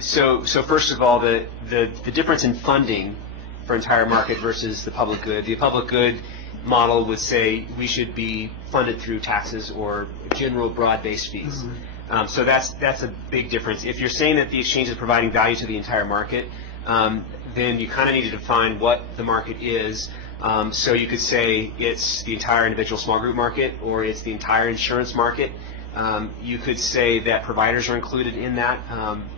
So first of all, the difference in funding for entire market versus the public good. The public good model would say we should be funded through taxes or general broad-based fees. Mm-hmm. So that's a big difference. If you're saying that the exchange is providing value to the entire market, then you kind of need to define what the market is. So you could say it's the entire individual small group market, or it's the entire insurance market. You could say that providers are included in that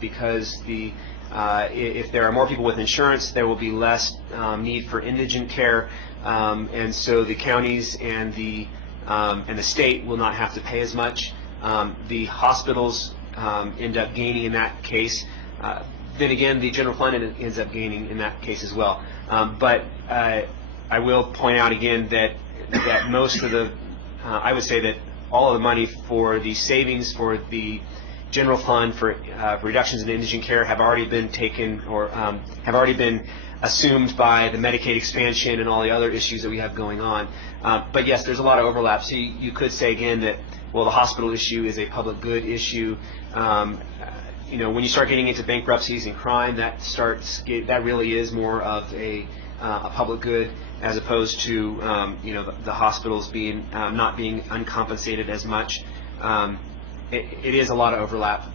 because if there are more people with insurance, there will be less need for indigent care, and so the counties and the state will not have to pay as much. The hospitals end up gaining in that case. Then again, the general fund ends up gaining in that case as well. But I will point out again that most of the, I would say that all of the money for the savings for the general fund for reductions in indigent care have already been taken, or have already been assumed by the Medicaid expansion and all the other issues that we have going on. But yes, there's a lot of overlap. So you could say again that, well, the hospital issue is a public good issue. When you start getting into bankruptcies and crime, that really is more of a public good, as opposed to the hospitals being not being uncompensated as much. It is a lot of overlap,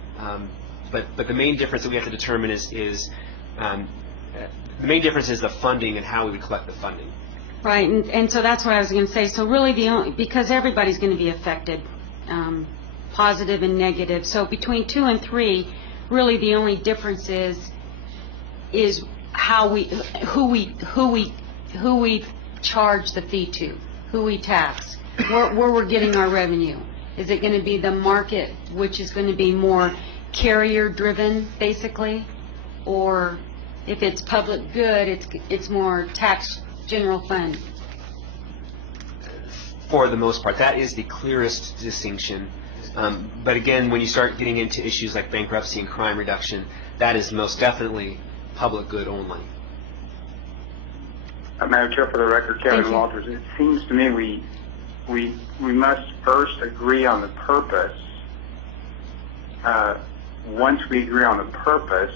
but the main difference that we have to determine is the main difference is the funding and how we would collect the funding. Right, and so that's what I was going to say. So really, because everybody's going to be affected, positive and negative. So between 2 and 3, really the only difference is who we charge the fee to, who we tax, where we're getting our revenue. Is it going to be the market, which is going to be more carrier-driven, basically, or if it's public good, it's more tax general fund? For the most part, that is the clearest distinction. But again, when you start getting into issues like bankruptcy and crime reduction, that is most definitely public good only. Madam Chair, for the record, Kevin Thank you. Walters, it seems to me we must first agree on the purpose. Once we agree on the purpose,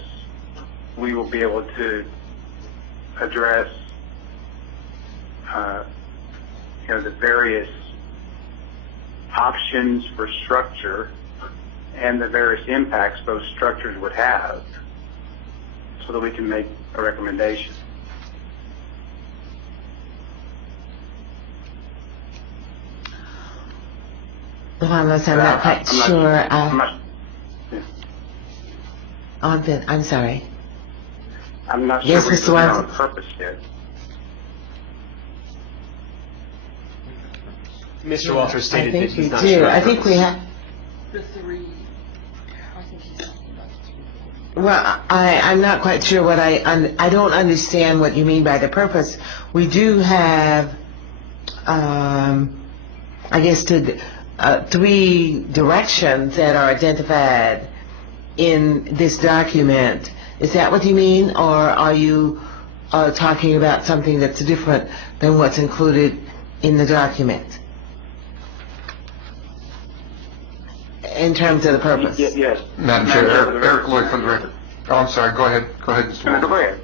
we will be able to address the various options for structure and the various impacts those structures would have, so that we can make a recommendation. Juan, I'm not quite sure. I'm sorry. I'm not sure Yes, we Mr. agree on Watson. the purpose yet. Mr. Walters I stated that think he's we not do. sure. I think we have. Well, I'm not quite sure what I don't understand what you mean by the purpose. We do have, I guess, 3 directions that are identified in this document. Is that what you mean, or are you talking about something that's different than what's included in the document in terms of the purpose? Yes. Madam Chair, Eric Lloyd for the record. Oh, I'm sorry, go ahead, Mr. Walters. Go ahead.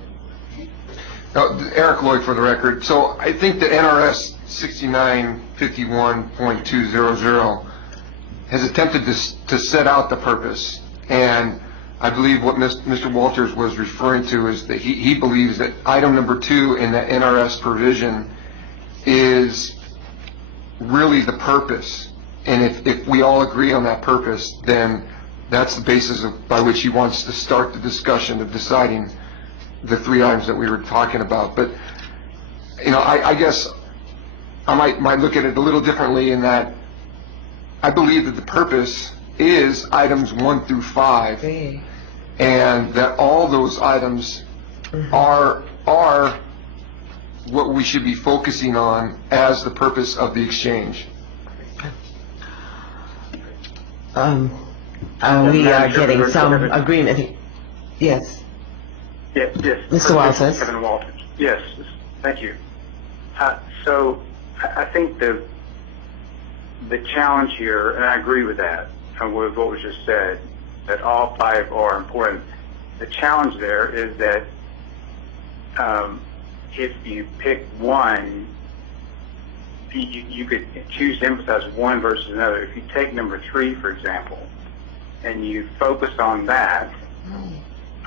No, Eric Lloyd for the record. So I think that NRS 6951.200 has attempted to set out the purpose, and I believe what Mr. Walters was referring to is that he believes that item number 2 in the NRS provision is really the purpose, and if we all agree on that purpose, then that's the basis by which he wants to start the discussion of deciding the 3 items that we were talking about. But I guess I might look at it a little differently in that I believe that the purpose is items 1 through 5, and that all those items are what we should be focusing on as the purpose of the exchange. We are getting some agreement. Yes. Yes. Mr. Walters. Kevin Walters. Yes. Thank you. So I think the challenge here, and I agree with that, with what was just said, that all 5 are important. The challenge there is that if you pick one, you could choose to emphasize one versus another. If you take number 3, for example, and you focus on that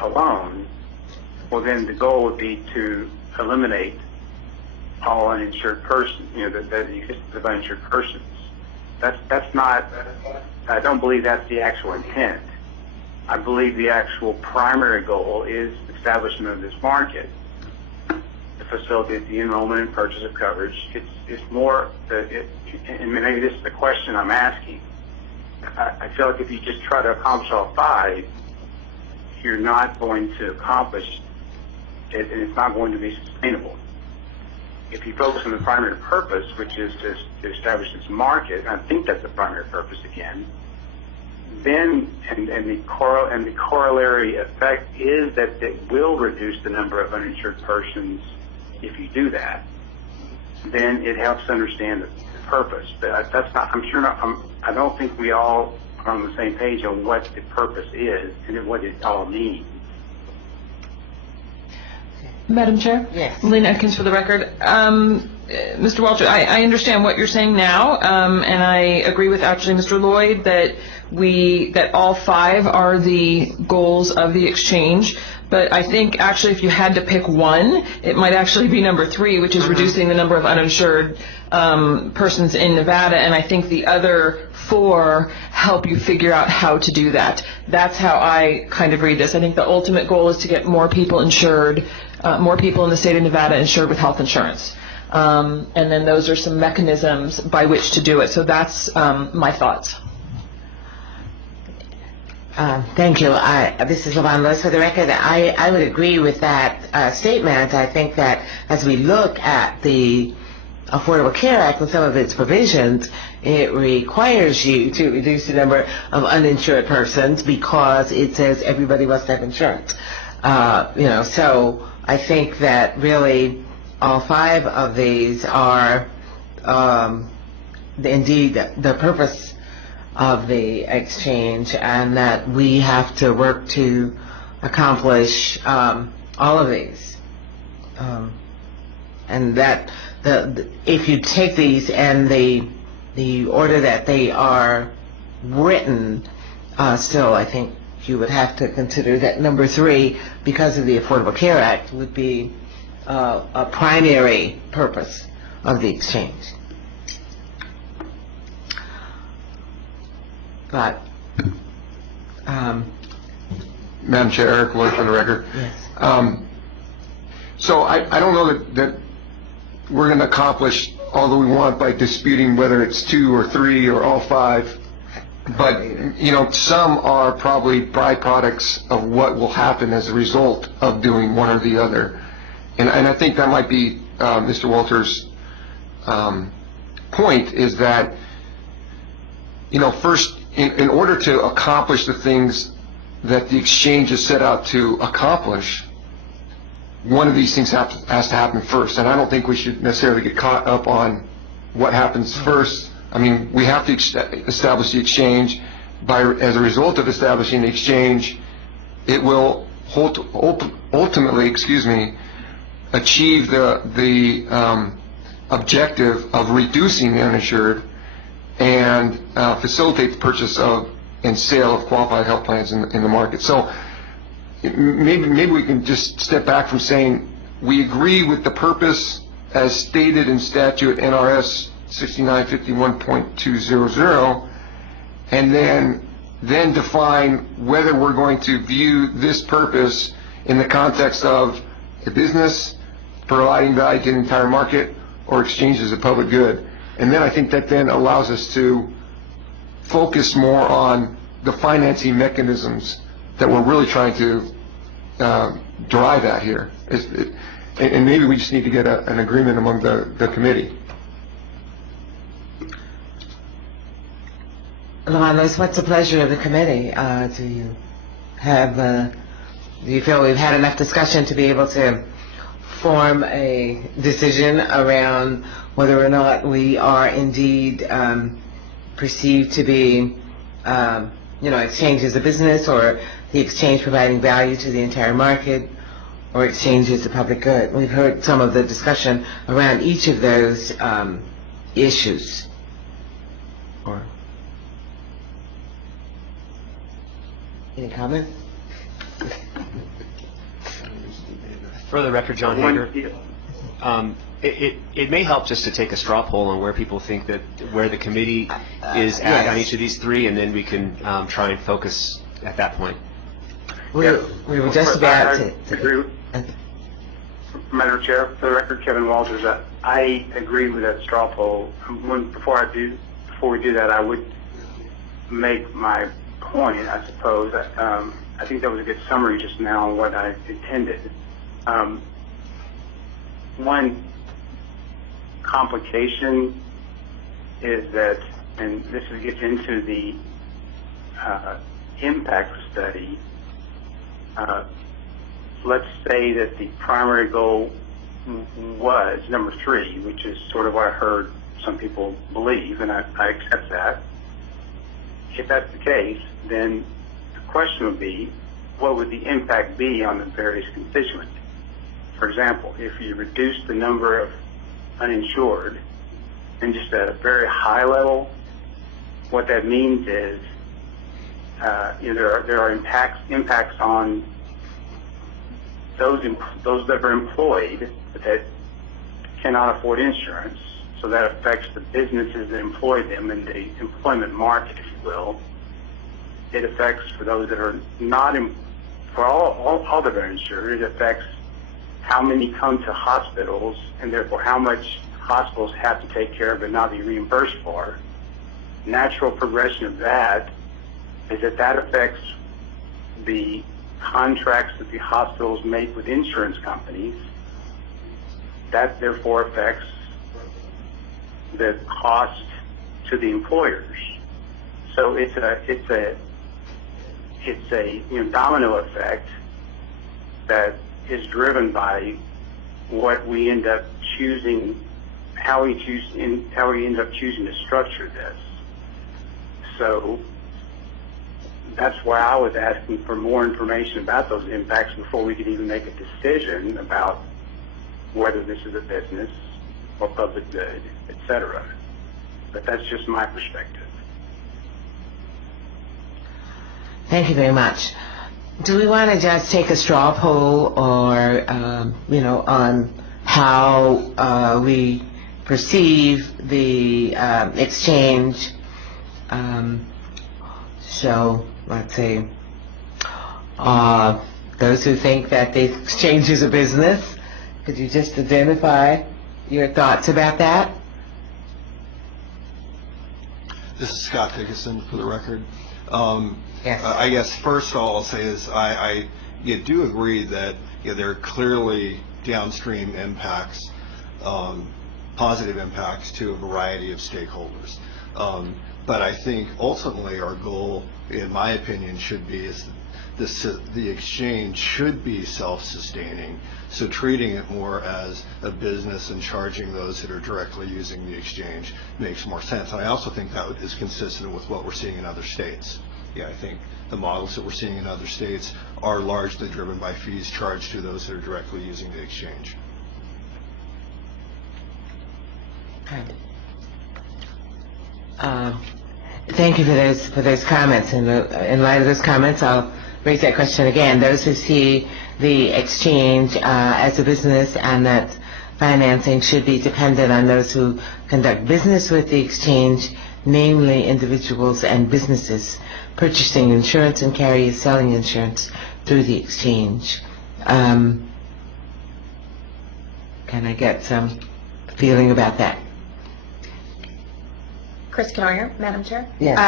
alone, well, then the goal would be to eliminate all uninsured persons, that the existence of uninsured persons. That's not, I don't believe that's the actual intent. I believe the actual primary goal is establishment of this market to facilitate the enrollment and purchase of coverage. It's more, and maybe this is the question I'm asking. I feel like if you just try to accomplish all five, you're not going to accomplish it, and it's not going to be sustainable. If you focus on the primary purpose, which is to establish this market, I think that's the primary purpose again, then, and the corollary effect is that it will reduce the number of uninsured persons if you do that. Then it helps understand the purpose. That's not, I'm sure not, I don't think we all are on the same page on what the purpose is and what it all means. Madam Chair? Yes. Lynn Atkins for the record. Mr. Walter, I understand what you're saying now, and I agree with actually Mr. Lloyd that that all five are the goals of the exchange. But I think actually if you had to pick one, it might actually be number 3, which is reducing the number of uninsured persons in Nevada. And I think the other 4 help you figure out how to do that. That's how I kind of read this. I think the ultimate goal is to get more people insured, more people in the state of Nevada insured with health insurance. And then those are some mechanisms by which to do it. So that's my thoughts. Thank you. This is Lavon Lewis. For the record, I would agree with that statement. I think that as we look at the Affordable Care Act and some of its provisions, it requires you to reduce the number of uninsured persons because it says everybody must have insurance. So I think that really all 5 of these are indeed the purpose of the exchange, and that we have to work to accomplish all of these. And that if you take these and the order that they are written, still I think you would have to consider that number 3, because of the Affordable Care Act, would be a primary purpose of the exchange. But, Madam Chair, Eric Lloyd for the record. yes. So I don't know that we're going to accomplish all that we want by disputing whether it's 2 or 3 or all 5. But, some are probably byproducts of what will happen as a result of doing one or the other. And I think that might be Mr. Walter's point, is that, first, in order to accomplish the things that the exchange is set out to accomplish, one of these things has to happen first. And I don't think we should necessarily get caught up on what happens first. I mean, we have to establish the exchange. As a result of establishing the exchange, it will ultimately, achieve the objective of reducing the uninsured and facilitate the purchase of and sale of qualified health plans in the market. So maybe we can just step back from saying we agree with the purpose as stated in statute NRS 6951.200, and then define whether we're going to view this purpose in the context of a business providing value to the entire market or exchange as a public good. And then I think that then allows us to focus more on the financing mechanisms that we're really trying to drive at here. And maybe we just need to get an agreement among the committee. Luanos, what's the pleasure of the committee? Do you feel we've had enough discussion to be able to form a decision around whether or not we are indeed perceived to be, exchange as a business, or the exchange providing value to the entire market, or exchange as a public good? We've heard some of the discussion around each of those issues. Any comment? For the record, John Hager. It may help just to take a straw poll on where people think that, where the committee is at on yes. each of these three, and then we can try and focus at that point. We were just about I agree with- Madam Chair, for the record, Kevin Walters, I agree with that straw poll. Before we do that, I would make my point, I suppose. I think that was a good summary just now on what I intended. One complication is that, and this gets into the impact study. Let's say that the primary goal was number 3, which is sort of what I heard some people believe, and I accept that. If that's the case, then the question would be, what would the impact be on the various constituents? For example, if you reduce the number of uninsured, and just at a very high level, what that means is there are impacts on those that are employed that cannot afford insurance. So that affects the businesses that employ them in the employment market, if you will. It affects for those that are not for all that are insured. It affects how many come to hospitals, and therefore how much hospitals have to take care of and not be reimbursed for. Natural progression of that is that affects the contracts that the hospitals make with insurance companies. That therefore affects the cost to the employers. So it's a domino effect that is driven by what we end up choosing, how we end up choosing to structure this. So that's why I was asking for more information about those impacts before we could even make a decision about whether this is a business or public good, etc. But that's just my perspective. Thank you very much. Do we want to just take a straw poll or, on how we perceive the exchange? So, let's say, those who think that the exchange is a business, could you just identify your thoughts about that? This is Scott Dickinson, for the record. Yes. I guess first all I'll say is I do agree that there are clearly downstream impacts, positive impacts to a variety of stakeholders. But I think ultimately our goal, in my opinion, should be is the exchange should be self-sustaining. So treating it more as a business and charging those that are directly using the exchange makes more sense. And I also think that is consistent with what we're seeing in other states. Yeah, I think the models that we're seeing in other states are largely driven by fees charged to those that are directly using the exchange. Thank you for those comments. And in light of those comments, I'll raise that question again. Those who see the exchange as a business and that financing should be dependent on those who conduct business with the exchange, namely individuals and businesses purchasing insurance and carriers selling insurance through the exchange. Can I get some feeling about that? Chris Canoyer, Madam Chair. Yes.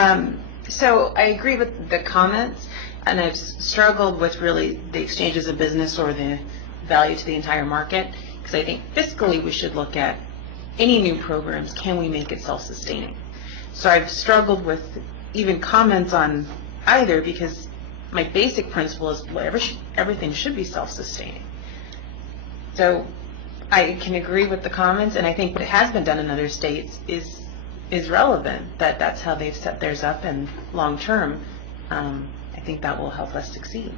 So I agree with the comments, and I've struggled with really the exchange as a business or the value to the entire market, because I think fiscally we should look at any new programs, can we make it self-sustaining? So I've struggled with even comments on either, because my basic principle is everything should be self-sustaining. So I can agree with the comments, and I think what has been done in other states is relevant, that's how they've set theirs up, and long term, I think that will help us succeed.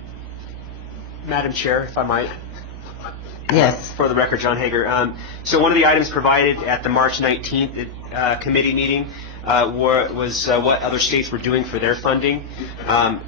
Madam Chair, if I might. Yes. For the record, John Hager. So one of the items provided at the March 19th committee meeting was what other states were doing for their funding.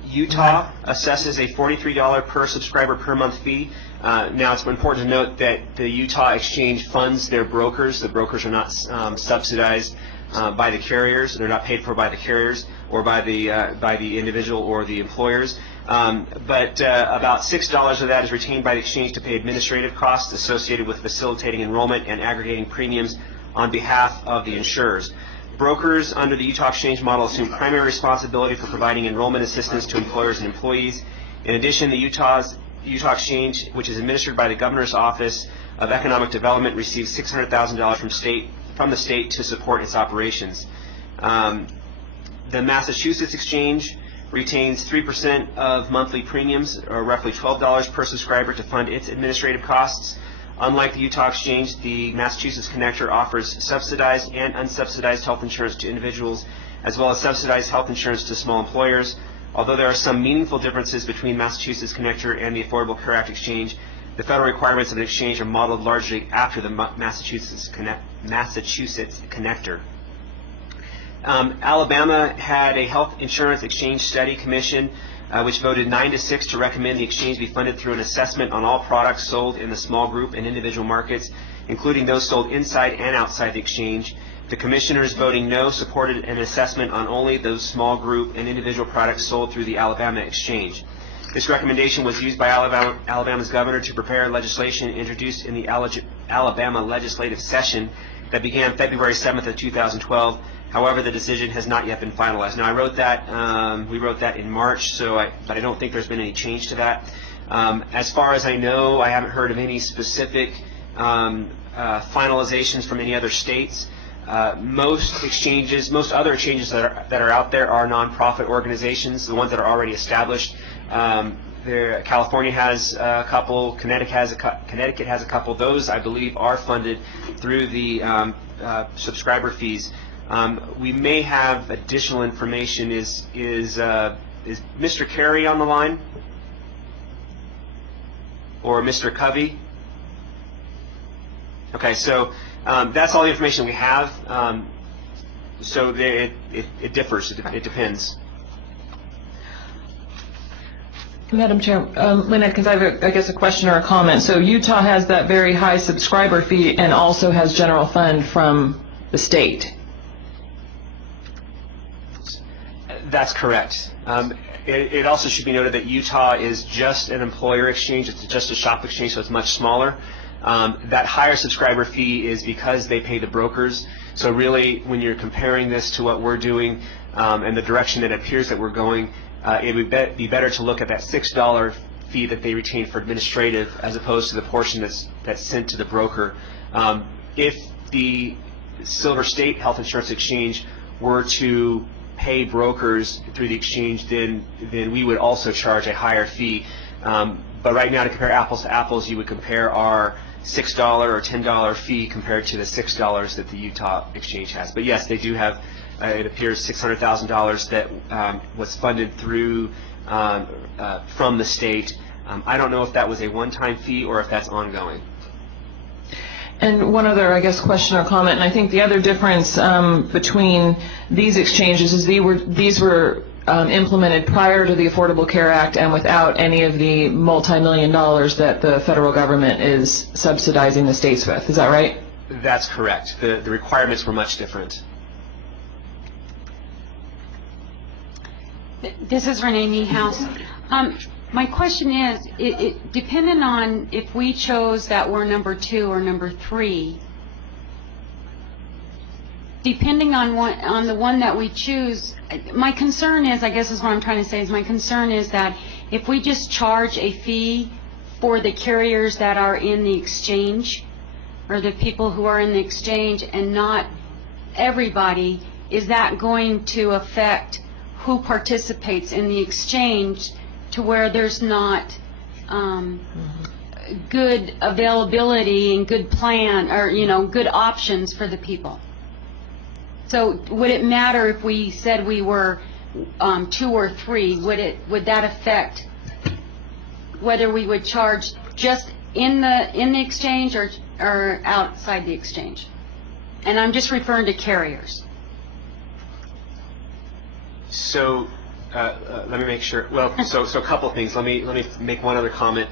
Utah assesses a $43 per subscriber per month fee Now, it's important to note that the Utah Exchange funds their brokers. The brokers are not subsidized by the carriers. They're not paid for by the carriers or by the individual or the employers. But about $6 of that is retained by the exchange to pay administrative costs associated with facilitating enrollment and aggregating premiums on behalf of the insurers. Brokers under the Utah Exchange model assume primary responsibility for providing enrollment assistance to employers and employees. In addition, the Utah Exchange, which is administered by the Governor's Office of Economic Development, receives $600,000 from the state to support its operations. The Massachusetts Exchange retains 3% of monthly premiums, or roughly $12 per subscriber, to fund its administrative costs. Unlike the Utah Exchange, the Massachusetts Connector offers subsidized and unsubsidized health insurance to individuals, as well as subsidized health insurance to small employers. Although there are some meaningful differences between Massachusetts Connector and the Affordable Care Act Exchange, the federal requirements of an exchange are modeled largely after the Massachusetts Connector. Alabama had a health insurance exchange study commission which voted 9-6 to recommend the exchange be funded through an assessment on all products sold in the small group and individual markets, including those sold inside and outside the exchange. The commissioners voting no supported an assessment on only those small group and individual products sold through the Alabama exchange. This recommendation was used by Alabama's governor to prepare legislation introduced in the Alabama legislative session that began February 7th of 2012. However, the decision has not yet been finalized. Now, we wrote that in March, but I don't think there's been any change to that. As far as I know, I haven't heard of any specific finalizations from any other states. Most other exchanges that are out there are nonprofit organizations, the ones that are already established. California has a couple, Connecticut has a couple. Those, I believe, are funded through the subscriber fees. We may have additional information. Is Mr. Carey on the line? Or Mr. Covey? Okay, so that's all the information we have. So it differs. It depends. Madam Chair, Lynette, because I have, I guess, a question or a comment. So Utah has that very high subscriber fee and also has general fund from the state. That's correct. It also should be noted that Utah is just an employer exchange. It's just a shop exchange, so it's much smaller. That higher subscriber fee is because they pay the brokers. So really, when you're comparing this to what we're doing and the direction that it appears that we're going, it would be better to look at that $6 fee that they retain for administrative as opposed to the portion that's sent to the broker. If the Silver State Health Insurance Exchange were to pay brokers through the exchange, then we would also charge a higher fee. But right now, to compare apples to apples, you would compare our $6 or $10 fee compared to the $6 that the Utah Exchange has. But yes, they do have, it appears, $600,000 that was funded through from the state. I don't know if that was a one-time fee or if that's ongoing. And one other, I guess, question or comment, and I think the other difference between these exchanges is these were implemented prior to the Affordable Care Act and without any of the multi-million dollars that the federal government is subsidizing the states with. Is that right? That's correct. The requirements were much different. This is Renee Niehaus. My question is, depending on if we chose that we're number 2 or number 3, depending on the one that we choose, my concern is, I guess is what I'm trying to say, is my concern is that if we just charge a fee for the carriers that are in the exchange, or the people who are in the exchange, and not everybody, is that going to affect who participates in the exchange to where there's not good availability and good plan, or good options for the people? So would it matter if we said we were 2 or 3? Would that affect whether we would charge just in the exchange or outside the exchange? And I'm just referring to carriers. So let me make sure. Well, so a couple of things. Let me make one other comment.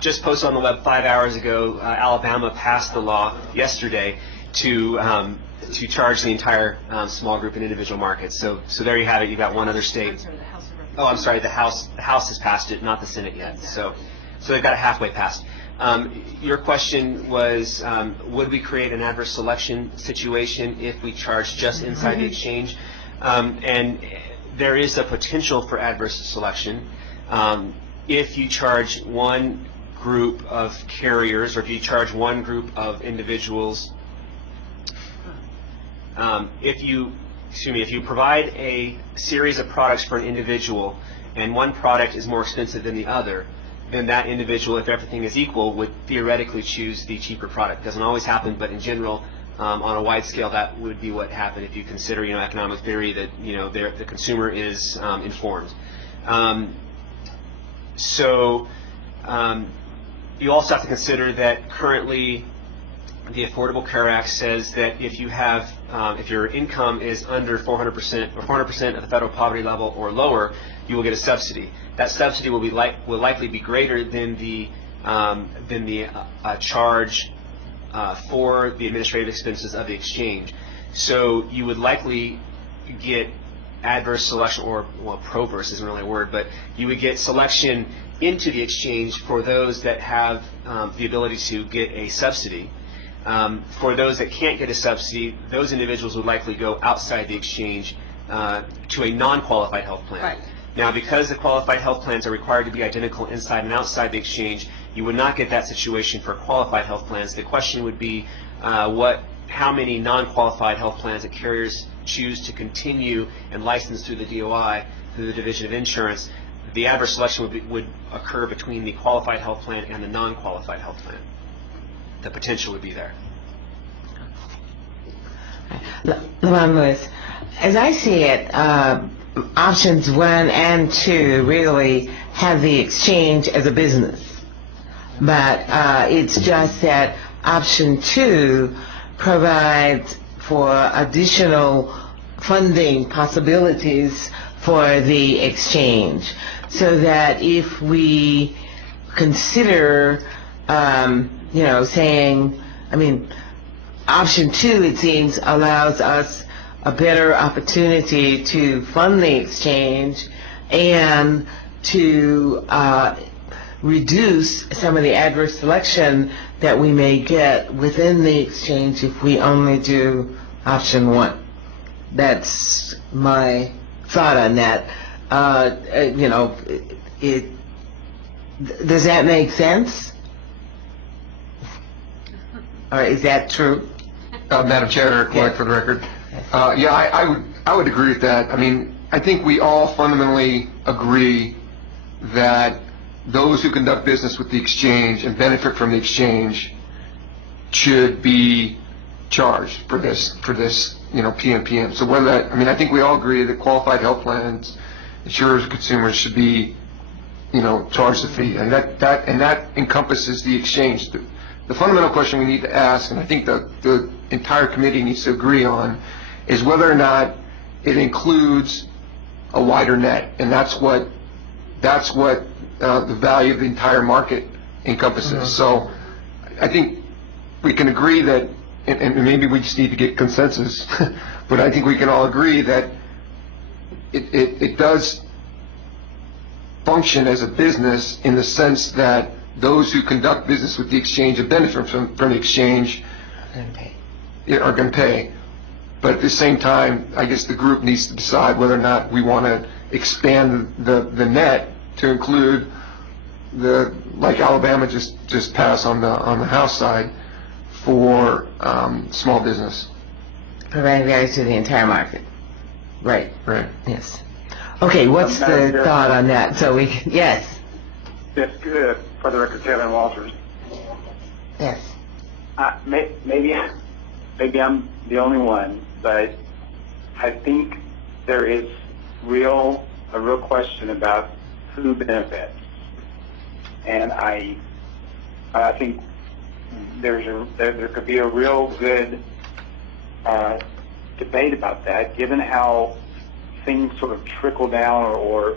just posted on the web 5 hours ago, Alabama passed the law yesterday to charge the entire small group and individual markets. So there you have it. You've got one other state. Oh, I'm sorry. The House has passed it, not the Senate yet. So they've got it halfway passed. Your question was, would we create an adverse selection situation if we charge just inside the exchange? And there is a potential for adverse selection if you charge one group of carriers, or if you charge one group of individuals. If you provide a series of products for an individual, and one product is more expensive than the other, then that individual, if everything is equal, would theoretically choose the cheaper product. Doesn't always happen, but in general, on a wide scale, that would be what happened if you consider, economic theory that, the consumer is informed. You also have to consider that currently the Affordable Care Act says that if you have, if your income is under 400% or 400% of the federal poverty level or lower, you will get a subsidy. That subsidy will likely be greater than the charge for the administrative expenses of the exchange. So you would likely get adverse selection, or proverse isn't really a word, but you would get selection into the exchange for those that have the ability to get a subsidy. For those that can't get a subsidy, those individuals would likely go outside the exchange to a non-qualified health plan. Right. Now, because the qualified health plans are required to be identical inside and outside the exchange, you would not get that situation for qualified health plans. The question would be how many non-qualified health plans that carriers choose to continue and license through the DOI, through the Division of Insurance. The adverse selection would occur between the qualified health plan and the non-qualified health plan. The potential would be there. Lamont Lewis, as I see it, options 1 and 2 really have the exchange as a business. But it's just that option 2 provides for additional funding possibilities for the exchange. So that if we consider, saying, option 2, it seems, allows us a better opportunity to fund the exchange and to reduce some of the adverse selection that we may get within the exchange if we only do option 1. That's my thought on that. Does that make sense? Or is that true? Madam Chair, Eric Lloyd for the record. I would agree with that. I think we all fundamentally agree that those who conduct business with the exchange and benefit from the exchange should be charged for this, PMPM. So whether that, I think we all agree that qualified health plans, insurers, and consumers should be, charged the fee, and that encompasses the exchange. The fundamental question we need to ask, and I think the entire committee needs to agree on, is whether or not it includes a wider net, and that's what the value of the entire market encompasses. So I think we can agree that, and maybe we just need to get consensus, but I think we can all agree that it does function as a business in the sense that those who conduct business with the exchange and benefit from the exchange are going to pay. But at the same time, I guess the group needs to decide whether or not we want to expand the net to include like Alabama just passed on the House side, for small business. Providing value to the entire market. Right. Right. Yes. Okay, what's the thought on that? So we can, yes. Yes, good. For the record, Kevin Walters. Yes. Maybe I'm the only one, but I think there is a real question about who benefits, and I think there could be a real good debate about that, given how things sort of trickle down or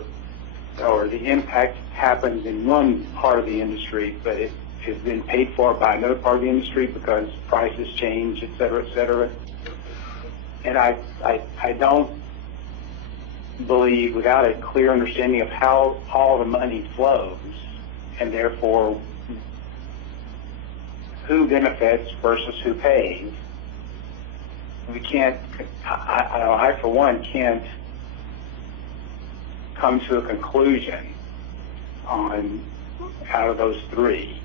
or the impact happens in one part of the industry, but it has been paid for by another part of the industry because prices change, et cetera, et cetera. And I don't believe, without a clear understanding of how all the money flows, and therefore who benefits versus who pays, we can't, I for one can't come to a conclusion on out of those three.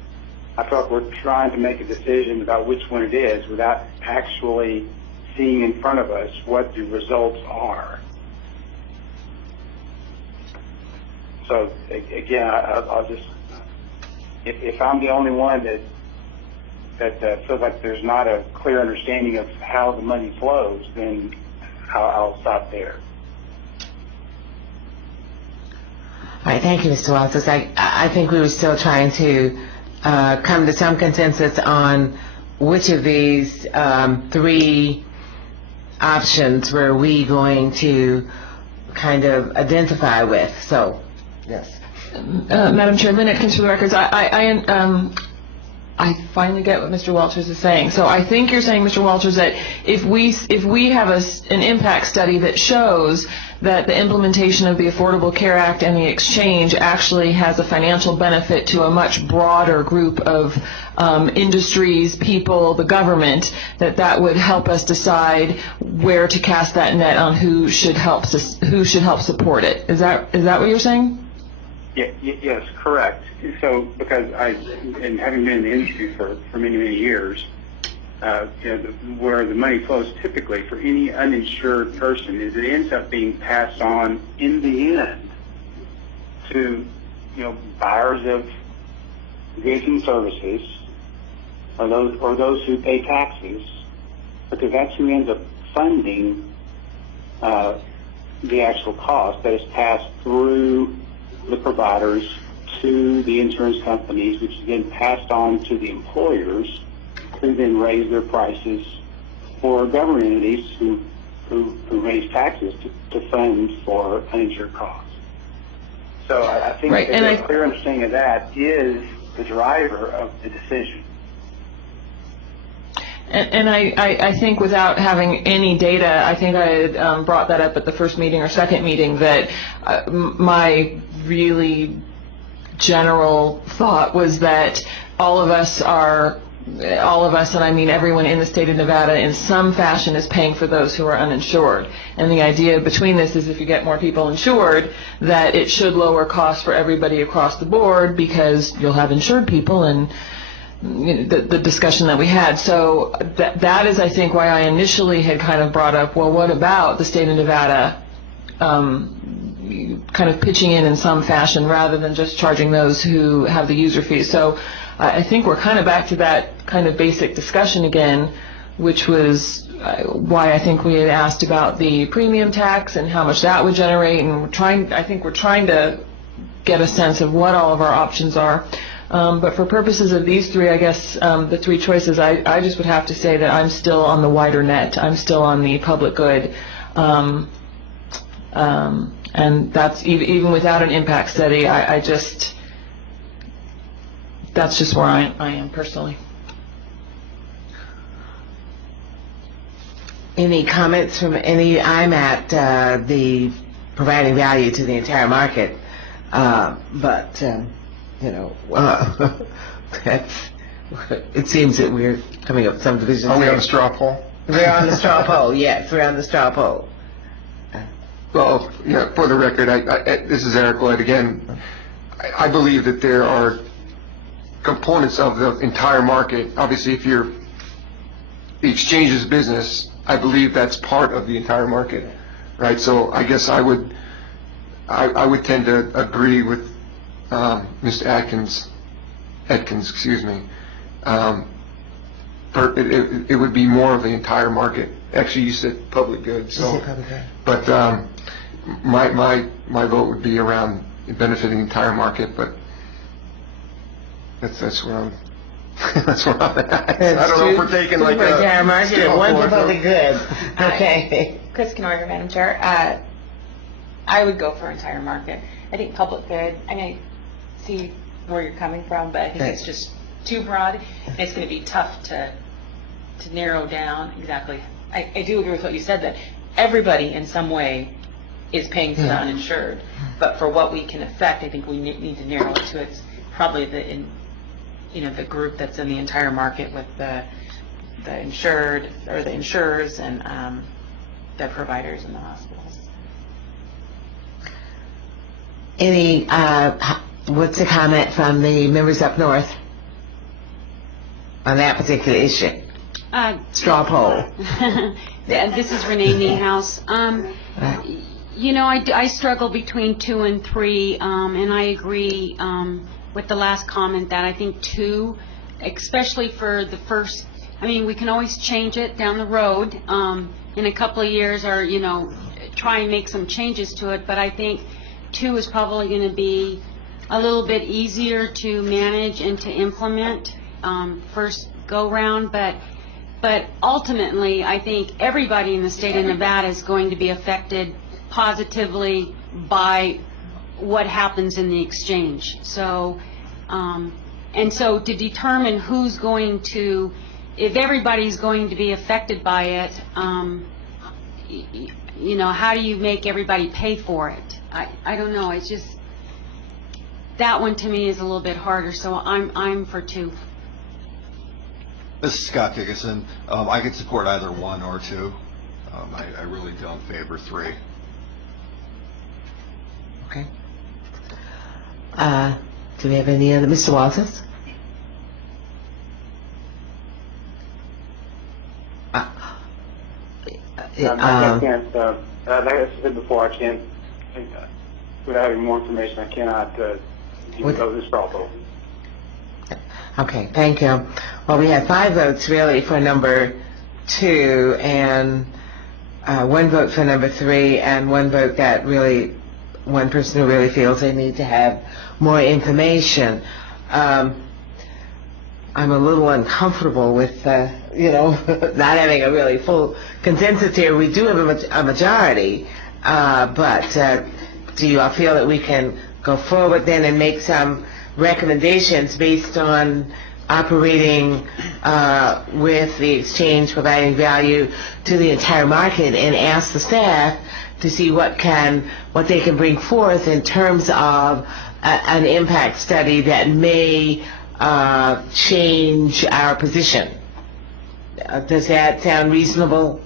I feel like we're trying to make a decision about which one it is without actually seeing in front of us what the results are. So again, I'll just, if I'm the only one that feels like there's not a clear understanding of how the money flows, then I'll stop there. All right, thank you, Mr. Walters. I think we were still trying to come to some consensus on which of these three options were we going to kind of identify with. So, yes. Madam Chair, Lynn Atkins for the records. I finally get what Mr. Walters is saying. So I think you're saying, Mr. Walters, that if we have an impact study that shows that the implementation of the Affordable Care Act and the exchange actually has a financial benefit to a much broader group of industries, people, the government, that would help us decide where to cast that net on who should help support it. Is that what you're saying? Yes, correct. So, because and having been in the industry for many, many years, where the money flows typically for any uninsured person is it ends up being passed on in the end to, buyers of goods and services, or those who pay taxes, because that's who ends up funding the actual cost that is passed through the providers to the insurance companies, which is then passed on to the employers, who then raise their prices for government entities who raise taxes to fund for uninsured costs. So I think right. that a clear understanding of that is the driver of the decision. And I think without having any data, I think I had brought that up at the first meeting or second meeting, that my really general thought was that all of us, and I mean everyone in the state of Nevada, in some fashion is paying for those who are uninsured. And the idea between this is if you get more people insured, that it should lower costs for everybody across the board because you'll have insured people, and the discussion that we had. So that is, I think, why I initially had kind of brought up, well, what about the state of Nevada kind of pitching in some fashion rather than just charging those who have the user fee. So I think we're kind of back to that kind of basic discussion again, which was why I think we had asked about the premium tax and how much that would generate, and I think we're trying to get a sense of what all of our options are. But for purposes of these three, I guess the three choices, I just would have to say that I'm still on the wider net. I'm still on the public good. And that's even without an impact study, that's just where I am personally. Any comments from any? I'm at the providing value to the entire market, but that's, it seems that we're coming up with some divisions. Are we on the straw poll? We're on the straw poll. Yes, we're on the straw poll. Well, for the record, this is Eric Lloyd again. I believe that there are components of the entire market. Obviously, if the exchange's business, I believe that's part of the entire market, right? So I guess I would tend to agree with Mr. Atkins, excuse me. It would be more of the entire market. Actually, you said public good, so. But my vote would be around benefiting the entire market. But that's where I'm. That's where I'm at. I don't know if we're taking like a entire market and one for public good. Okay. Chris Knoyer, Madam Chair. I would go for entire market. I think public good, I mean, I see where you're coming from, but I think it's just too broad. And it's going to be tough to narrow down exactly. I do agree with what you said, that everybody in some way is paying for the uninsured. But for what we can affect, I think we need to narrow it to it's probably the group that's in the entire market with the insured or the insurers and the providers in the hospitals. Any, what's the comment from the members up north on that particular issue? Straw poll. This is Renee Niehaus. I struggle between 2 and 3, and I agree with the last comment that I think 2, especially for the first, we can always change it down the road in a couple of years or, try and make some changes to it, but I think 2 is probably going to be a little bit easier to manage and to implement first go round, but ultimately, I think everybody in the state of Nevada is going to be affected positively by what happens in the exchange. So, so to determine who's going to, if everybody's going to be affected by it, how do you make everybody pay for it? I don't know. It's just, that one to me is a little bit harder, so I'm for 2. This is Scott Dickinson. I could support either 1 or 2. I really don't favor 3. Okay. Do we have any other? Mr. Walters? I can't, like I said before, I can't, without having more information, I cannot give this problem. Okay, thank you. Well, we have 5 votes really for number 2 and 1 vote for number 3 and 1 vote that really, 1 person who really feels they need to have more information. I'm a little uncomfortable with, not having a really full consensus here. We do have a majority, but do you all feel that we can go forward then and make some recommendations based on operating with the exchange providing value to the entire market and ask the staff to see what they can bring forth in terms of an impact study that may change our position? Does that sound reasonable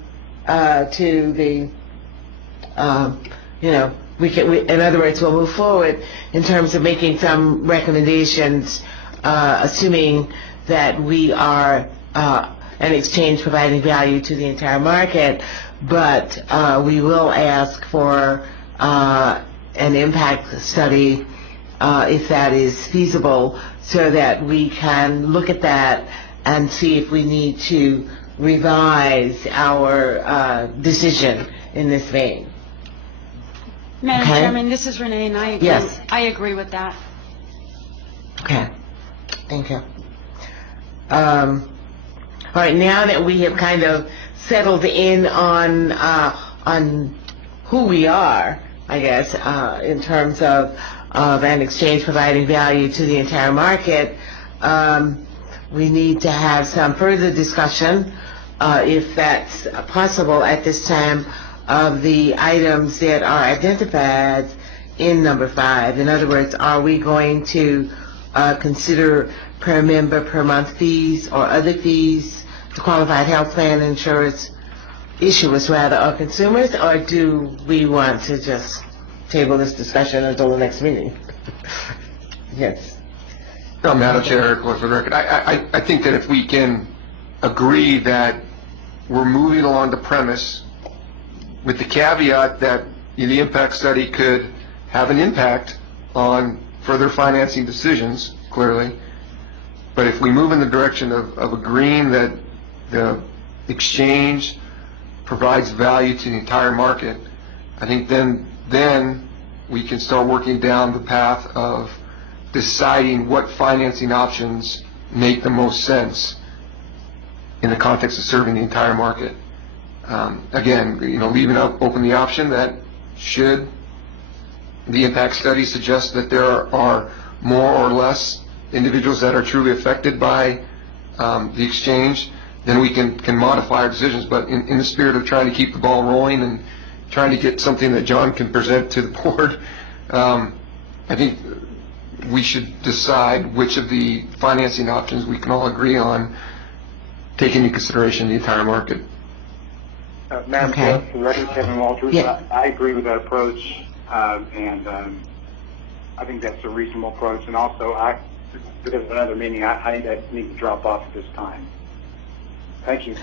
to the, in other words, we'll move forward in terms of making some recommendations, assuming that we are an exchange providing value to the entire market, but we will ask for an impact study if that is feasible, so that we can look at that and see if we need to revise our decision in this vein. Madam Okay. Chairman, this is Renee, and I agree. Yes. I agree with that. Okay, thank you. All right, now that we have kind of settled in on who we are, I guess, in terms of an exchange providing value to the entire market, we need to have some further discussion, if that's possible at this time, of the items that are identified in number 5. In other words, are we going to consider per member per month fees or other fees to qualified health plan insurance issuers rather, or consumers, or do we want to just table this discussion until the next meeting? Yes. No, Madam Chair, Eric Lloyd for the record. I think that if we can agree that we're moving along the premise with the caveat that the impact study could have an impact on further financing decisions, clearly, but if we move in the direction of agreeing that the exchange provides value to the entire market, I think then we can start working down the path of deciding what financing options make the most sense in the context of serving the entire market. Again, leaving open the option that should the impact study suggests that there are more or less individuals that are truly affected by the exchange, then we can modify our decisions. But in the spirit of trying to keep the ball rolling and trying to get something that John can present to the board, I think we should decide which of the financing options we can all agree on, taking into consideration the entire market. Madam Okay. Chair, for the record, Kevin Walters, Yeah. I agree with that approach, and I think that's a reasonable approach. And also, because of another meeting, I need to drop off at this time. Thank you.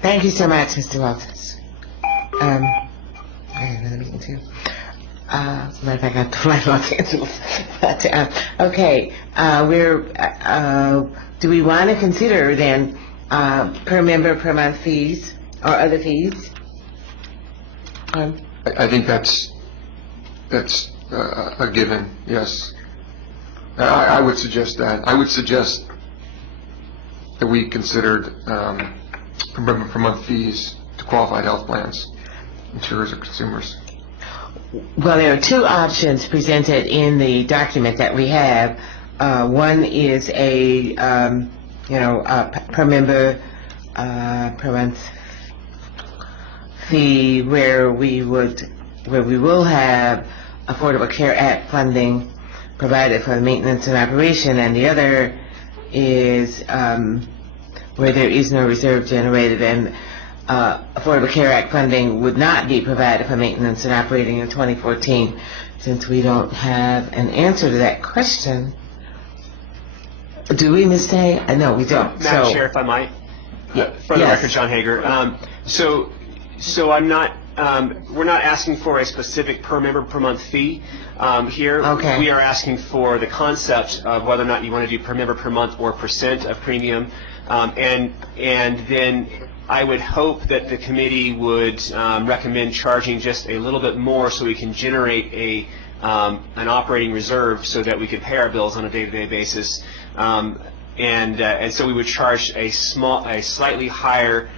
Thank you so much, Mr. Walters. I have another meeting too. Matter of fact, I got to fly to Los Angeles. But, okay, do we want to consider then per member per month fees or other fees? I think that's a given, yes. I would suggest that. I would suggest that we considered per month fees to qualified health plans, insurers or consumers. Well, there are two options presented in the document that we have. One is a per member per month fee where we will have Affordable Care Act funding provided for the maintenance and operation, and the other is where there is no reserve generated and Affordable Care Act funding would not be provided for maintenance and operating in 2014. Since we don't have an answer to that question, do we, Ms. Day? No, we don't. Madam Chair, if I might, for the yes. record, John Hager. So I'm not. We're not asking for a specific per member per month fee here. Okay. We are asking for the concept of whether or not you want to do per member per month or percent of premium, and then I would hope that the committee would recommend charging just a little bit more so we can generate an operating reserve so that we can pay our bills on a day-to-day basis, and so we would charge a slightly higher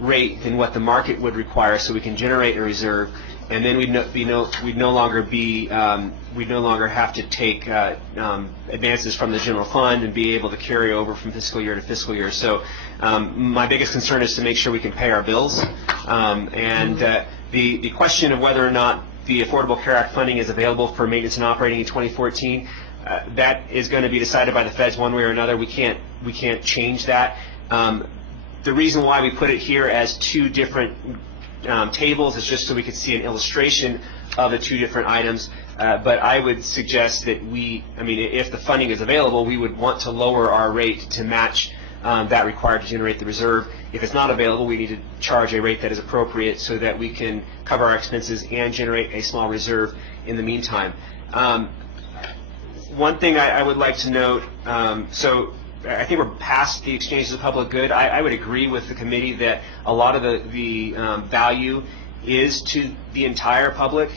rate than what the market would require, so we can generate a reserve, and then we'd no longer have to take advances from the general fund and be able to carry over from fiscal year to fiscal year. So my biggest concern is to make sure we can pay our bills, and the question of whether or not the Affordable Care Act funding is available for maintenance and operating in 2014, that is going to be decided by the feds one way or another. We can't change that. The reason why we put it here as two different tables is just so we could see an illustration of the two different items. But I would suggest that if the funding is available, we would want to lower our rate to match that required to generate the reserve. If it's not available, we need to charge a rate that is appropriate so that we can cover our expenses and generate a small reserve in the meantime. One thing I would like to note, so I think we're past the exchange as a public good. I would agree with the committee that a lot of the value is to the entire public,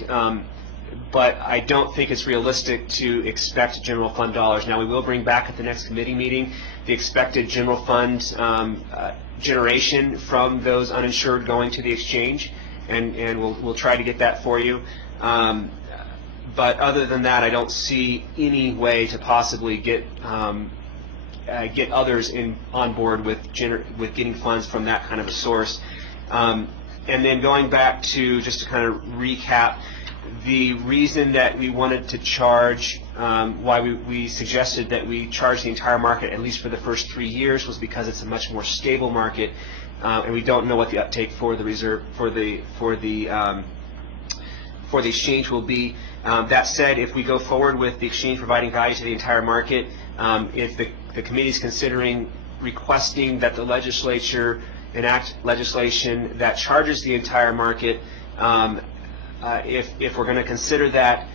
but I don't think it's realistic to expect general fund dollars. Now, we will bring back at the next committee meeting the expected general fund generation from those uninsured going to the exchange, and we'll try to get that for you. But other than that, I don't see any way to possibly get others on board with getting funds from that kind of a source. And then going back to, just to kind of recap, the reason that we wanted to charge, why we suggested that we charge the entire market at least for the first 3 years, was because it's a much more stable market, and we don't know what the uptake for the reserve for the exchange will be. That said, if we go forward with the exchange providing value to the entire market, if the committee is considering requesting that the legislature enact legislation that charges the entire market, if we're going to consider that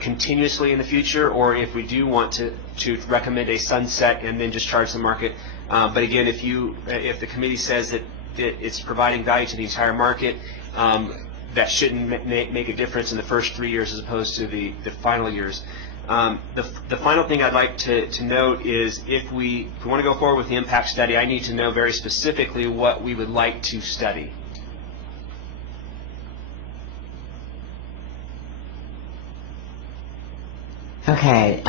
continuously in the future, or if we do want to recommend a sunset and then just charge the market. But again, if the committee says that it's providing value to the entire market, that shouldn't make a difference in the first 3 years as opposed to the final years. The final thing I'd like to note is if we want to go forward with the impact study, I need to know very specifically what we would like to study. Okay,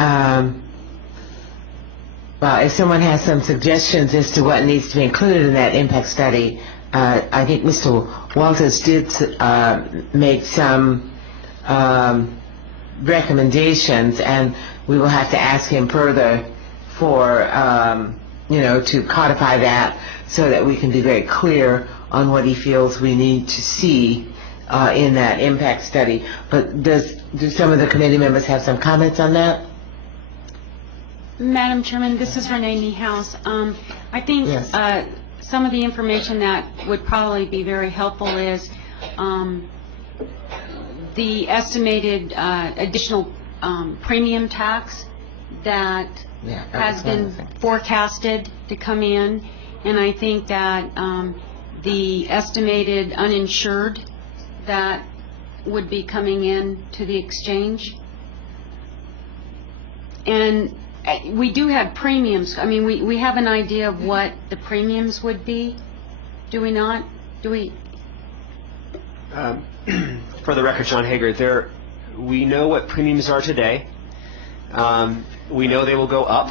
well, if someone has some suggestions as to what needs to be included in that impact study, I think Mr. Walters did make some recommendations, and we will have to ask him further for, to codify that so that we can be very clear on what he feels we need to see in that impact study. But do some of the committee members have some comments on that? Madam Chairman, this is Renee Niehaus. I think Yes. some of the information that would probably be very helpful is the estimated additional premium tax that Yeah, that has was one of been the things. forecasted to come in, and I think that the estimated uninsured that would be coming in to the exchange. And we do have premiums. I mean, we have an idea of what the premiums would be, do we not? Do we? For the record, John Hager, we know what premiums are today. We know they will go up.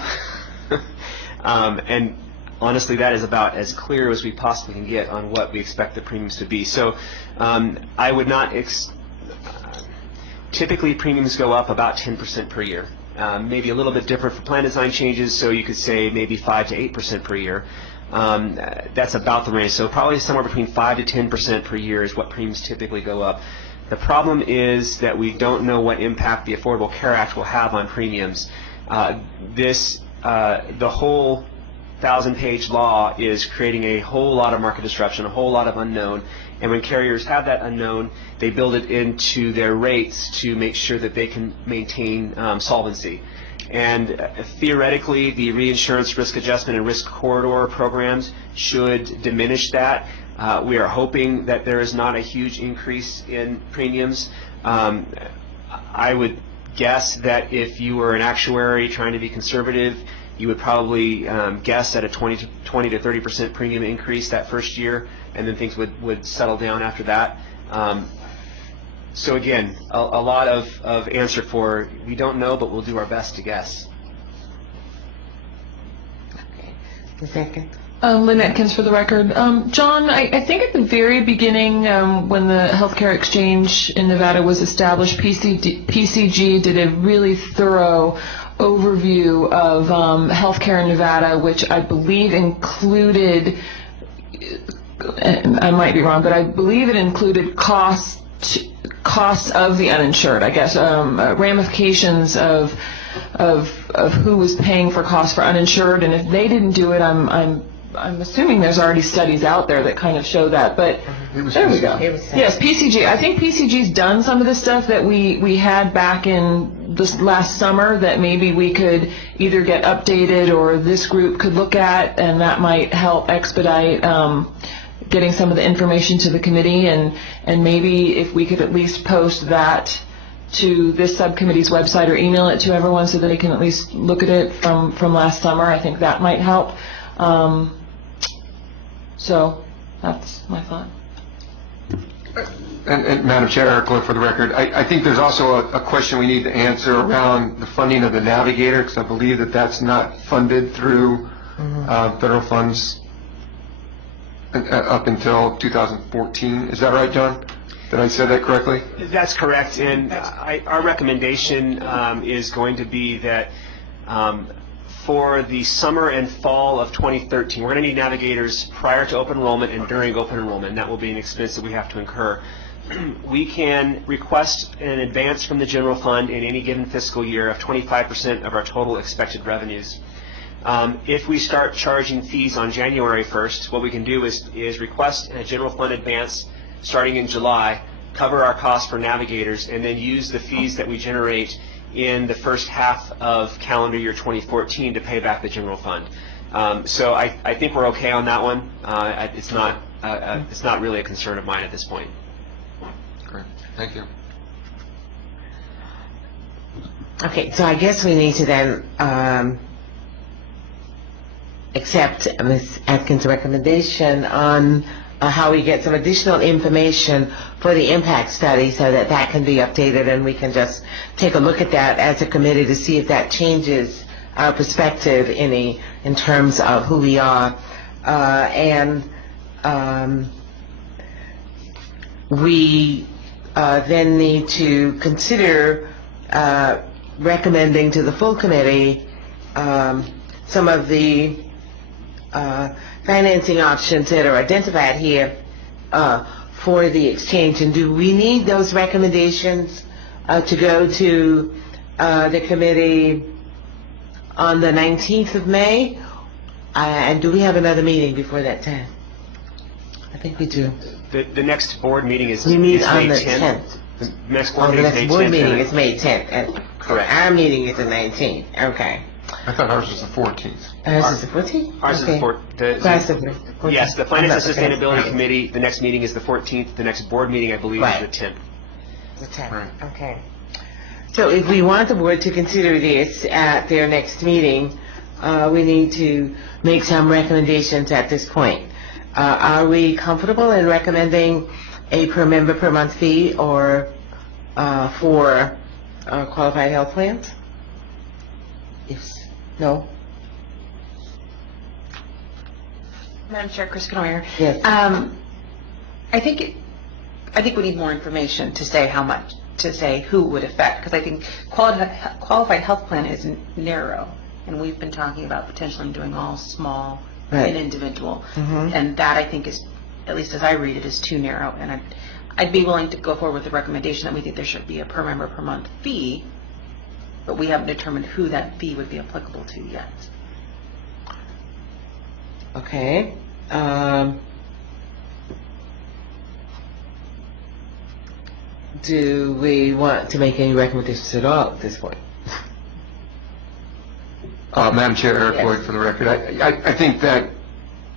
And honestly, that is about as clear as we possibly can get on what we expect the premiums to be. So I would not, typically premiums go up about 10% per year. Maybe a little bit different for plan design changes, so you could say maybe 5 to 8% per year. That's about the range. So probably somewhere between 5 to 10% per year is what premiums typically go up. The problem is that we don't know what impact the Affordable Care Act will have on premiums. The whole 1,000-page law is creating a whole lot of market disruption, a whole lot of unknown, and when carriers have that unknown, they build it into their rates to make sure that they can maintain solvency. And theoretically, the reinsurance risk adjustment and risk corridor programs should diminish that. We are hoping that there is not a huge increase in premiums. I would guess that if you were an actuary trying to be conservative, you would probably guess at a 20 to 30% premium increase that first year, and then things would settle down after that. So again, a lot of answer for we don't know, but we'll do our best to guess. Okay. The second. Lynn Atkins for the record. John, I think at the very beginning, when the healthcare exchange in Nevada was established, PCG did a really thorough overview of healthcare in Nevada, which I believe included, I might be wrong, but I believe it included costs of the uninsured, I guess, ramifications of who was paying for costs for uninsured, and if they didn't do it, I'm assuming there's already studies out there that kind of show that, but there we go. Yes, PCG. I think PCG's done some of the stuff that we had back in this last summer that maybe we could either get updated or this group could look at, and that might help expedite getting some of the information to the committee, and maybe if we could at least post that to this subcommittee's website or email it to everyone so that they can at least look at it from last summer. I think that might help. So that's my thought. And Madam Chair, Eric Lloyd for the record, I think there's also a question we need to answer around the funding of the Navigator, because I believe that that's not funded through federal funds up until 2014. Is that right, John? Did I say that correctly? That's correct, and our recommendation is going to be that for the summer and fall of 2013, we're going to need navigators prior to open enrollment and during open enrollment. That will be an expense that we have to incur. We can request an advance from the general fund in any given fiscal year of 25% of our total expected revenues. If we start charging fees on January 1st, what we can do is request a general fund advance starting in July, cover our costs for navigators, and then use the fees that we generate in the first half of calendar year 2014 to pay back the general fund. So I think we're okay on that one. It's not really a concern of mine at this point. Great. Thank you. Okay, so I guess we need to then accept Ms. Atkins' recommendation on how we get some additional information for the impact study so that that can be updated and we can just take a look at that as a committee to see if that changes our perspective any in terms of who we are. We then need to consider recommending to the full committee some of the financing options that are identified here for the exchange. And do we need those recommendations to go to the committee on the 19th of May? And do we have another meeting before that time? I think we do. The next board meeting is We meet is on May the 10th. 10th. The next Oh, board the meeting is next May board 10th. meeting and is May 10th. And Correct. Our meeting is the 19th. Okay. I thought ours was the 14th. Ours is the 14th? Ours is Okay. the 14th. Yes, the Finance and I'm not- Sustainability okay. Committee, the next meeting is the 14th. The next board meeting, I believe, Right. is the 10th. The 10th. Right. Okay. So if we want the board to consider this at their next meeting, we need to make some recommendations at this point. Are we comfortable in recommending a per member per month fee or for qualified health plans? No? Madam Chair, Chris Canoyer. Yes. I think we need more information to say how much, to say who it would affect, because I think qualified health plan is narrow, and we've been talking about potentially doing all small Right. and individual, Mhm. and that I think is, at least as I read it, is too narrow, and I'd be willing to go forward with the recommendation that we think there should be a per member per month fee, but we haven't determined who that fee would be applicable to yet. Okay. Do we want to make any recommendations at all at this point? Madam Chair, Eric Yes. Lloyd for the record. I think that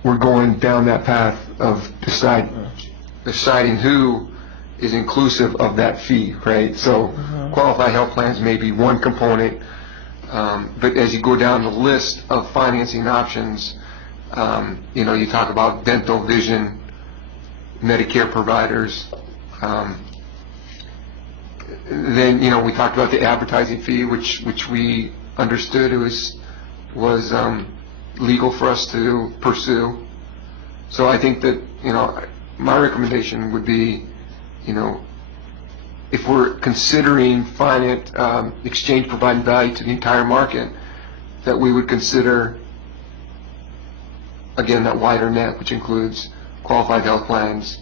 we're going down that path of deciding who is inclusive of that fee, right? So qualified health plans may be one component, but as you go down the list of financing options, you talk about dental, vision, Medicare providers. Then, we talked about the advertising fee, which we understood it was legal for us to pursue. So I think that, my recommendation would be, if we're considering exchange providing value to the entire market, that we would consider, again, that wider net, which includes qualified health plans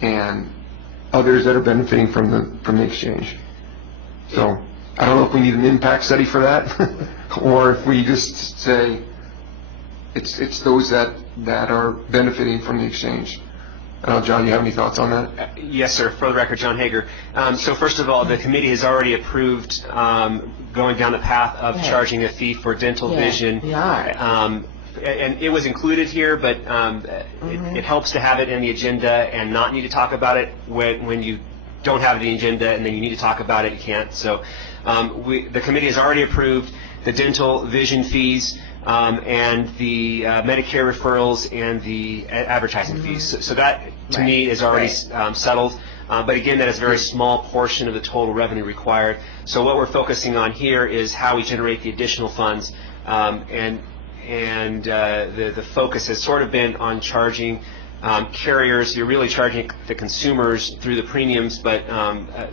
and others that are benefiting from the exchange. So I don't know if we need an impact study for that, or if we just say it's those that are benefiting from the exchange. I don't know, John, you have any thoughts on that? Yes, sir. For the record, John Hager. So first of all, the committee has already approved going down the path of Right. charging a fee for dental Yeah, vision. we are. And it was included here, but it helps to have it in the agenda and not need to talk about it when you don't have the agenda and then you need to talk about it, you can't. So the committee has already approved the dental vision fees and the Medicare referrals and the advertising fees. So that, to me, is already settled. But again, that is a very small portion of the total revenue required. So what we're focusing on here is how we generate the additional funds, and the focus has sort of been on charging carriers. You're really charging the consumers through the premiums, but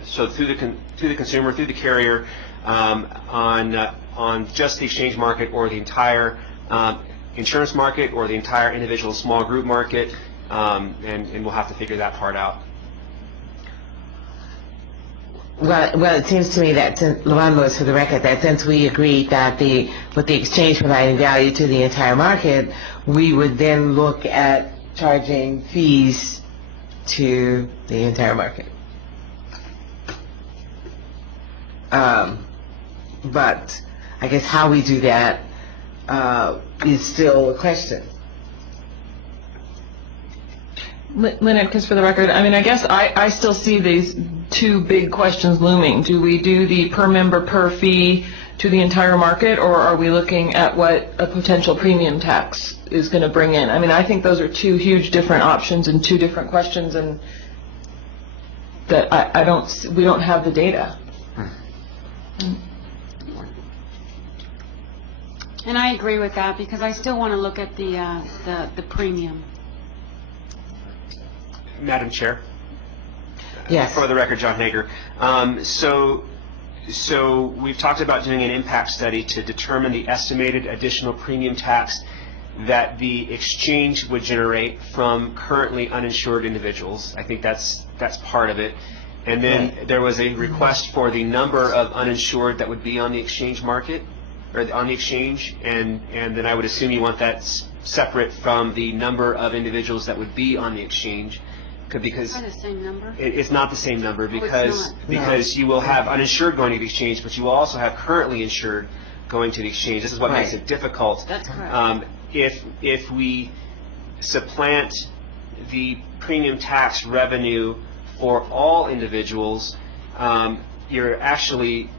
so through the consumer, through the carrier, on just the exchange market or the entire insurance market or the entire individual small group market, and we'll have to figure that part out. Well, it seems to me that, Luan Lewis, for the record, that since we agreed that with the exchange providing value to the entire market, we would then look at charging fees to the entire market. But I guess how we do that is still a question. Lynn Atkins for the record. I mean, I guess I still see these two big questions looming. Do we do the per member per fee to the entire market, or are we looking at what a potential premium tax is going to bring in? I mean, I think those are two huge different options and two different questions, and that we don't have the data. And I agree with that, because I still want to look at the premium. Madam Chair? Yes. For the record, John Hager. So we've talked about doing an impact study to determine the estimated additional premium tax that the exchange would generate from currently uninsured individuals. I think that's part of it. And then there was a request for the number of uninsured that would be on the exchange market, or on the exchange, and then I would assume you want that separate from the number of individuals that would be on the exchange. Because Is that the same number? it's not the same number, it's because you will have uninsured going to the exchange, but you will also have currently insured going to the exchange. This is what makes it difficult. That's correct. If we supplant the premium tax revenue for all individuals, you're actually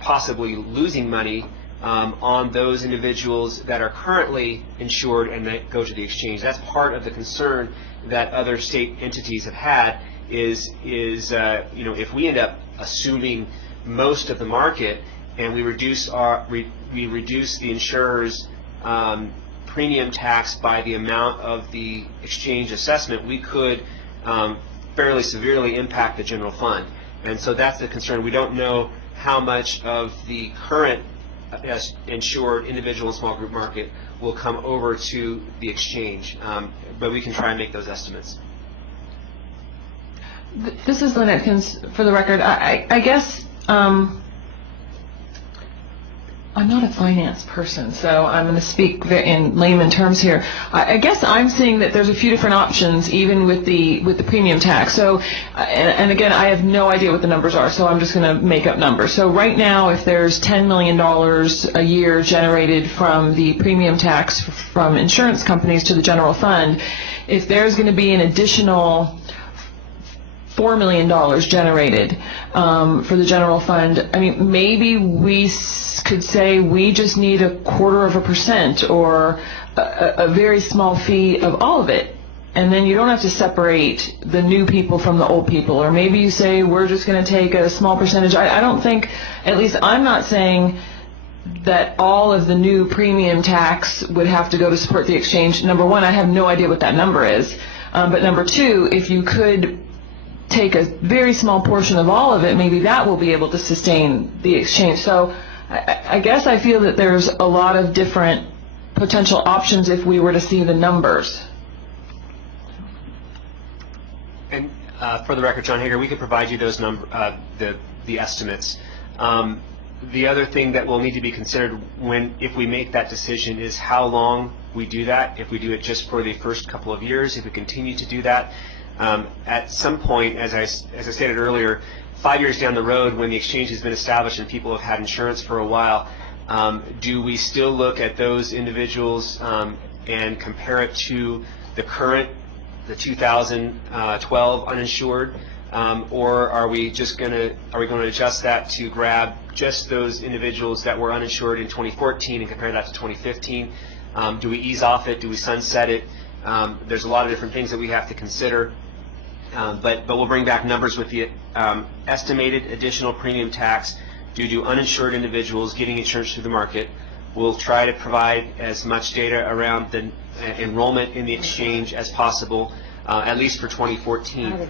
possibly losing money on those individuals that are currently insured and that go to the exchange. That's part of the concern that other state entities have had is if we end up assuming most of the market and we reduce the insurer's premium tax by the amount of the exchange assessment, we could fairly severely impact the general fund. And so that's the concern. We don't know how much of the current insured individual and small group market will come over to the exchange, but we can try and make those estimates. This is Lynn Atkins, for the record. I guess I'm not a finance person, so I'm going to speak in layman terms here. I guess I'm seeing that there's a few different options, even with the premium tax. So, and again, I have no idea what the numbers are, so I'm just going to make up numbers. So right now, if there's $10 million a year generated from the premium tax from insurance companies to the general fund, if there's going to be an additional $4 million generated for the general fund, I mean, maybe we could say we just need 0.25% or a very small fee of all of it, and then you don't have to separate the new people from the old people. Or maybe you say we're just going to take a small percentage. I don't think, at least I'm not saying that all of the new premium tax would have to go to support the exchange. Number one, I have no idea what that number is. But number two, if you could take a very small portion of all of it, maybe that will be able to sustain the exchange. So I guess I feel that there's a lot of different potential options if we were to see the numbers. And for the record, John Hager, we can provide you those the estimates. The other thing that will need to be considered if we make that decision is how long we do that. If we do it just for the first couple of years, if we continue to do that, at some point, as I stated earlier, 5 years down the road, when the exchange has been established and people have had insurance for a while, do we still look at those individuals and compare it to the 2012 uninsured, or are we going to adjust that to grab just those individuals that were uninsured in 2014 and compare that to 2015? Do we ease off it? Do we sunset it? There's a lot of different things that we have to consider. But we'll bring back numbers with the estimated additional premium tax due to uninsured individuals getting insurance through the market. We'll try to provide as much data around the enrollment in the exchange as possible, at least for 2014.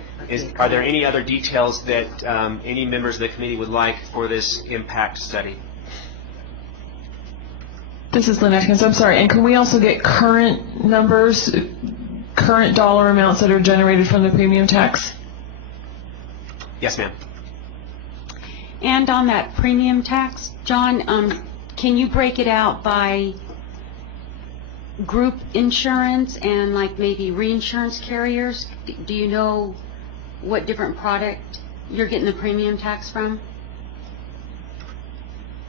Are there any other details that any members of the committee would like for this impact study? This is Lynn Atkins. I'm sorry. And can we also get current numbers, current dollar amounts that are generated from the premium tax? Yes, ma'am. And on that premium tax, John, can you break it out by group insurance and like maybe reinsurance carriers? Do you know what different product you're getting the premium tax from?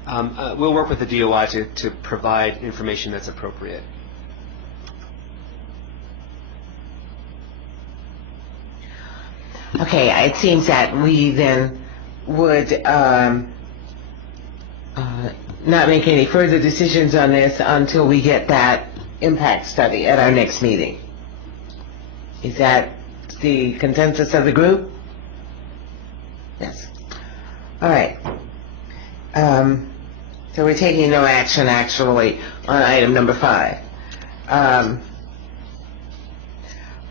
We'll work with the DOI to provide information that's appropriate. Okay, it seems that we then would not make any further decisions on this until we get that impact study at our next meeting. Is that the consensus of the group? Yes. All right. So we're taking no action actually on item number 5.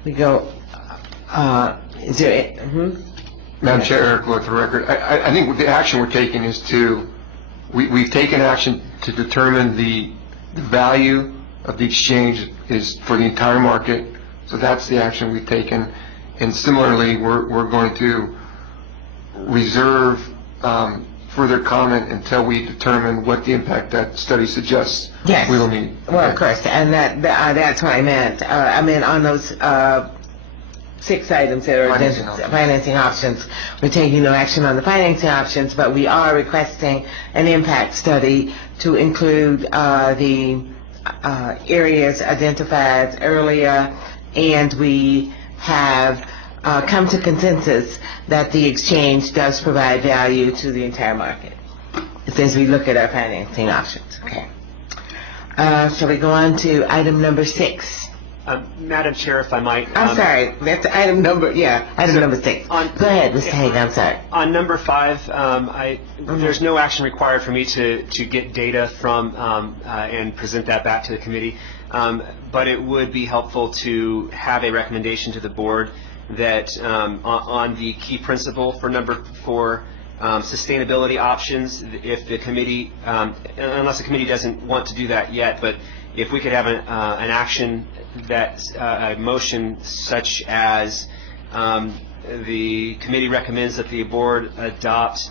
We go, is there, Madam Chair, Eric Lloyd for the record. I think the action we're taking is we've taken action to determine the value of the exchange is for the entire market. So that's the action we've taken. And similarly, we're going to reserve further comment until we determine what the impact that study suggests Yes. we will need. Well, of course, and that's what I meant. I meant on those 6 items that are financing options. We're taking no action on the financing options, but we are requesting an impact study to include the areas identified earlier, and we have come to consensus that the exchange does provide value to the entire market as we look at our financing options. Okay. Shall we go on to item number 6? Madam Chair, if I might. I'm sorry, that's item number 6. Go ahead, Mr. Hagan, I'm sorry. On number 5, there's no action required for me to get data from and present that back to the committee, but it would be helpful to have a recommendation to the board that on the key principle for number 4, sustainability options, if the committee, unless the committee doesn't want to do that yet, but if we could have an action that a motion such as the committee recommends that the board adopt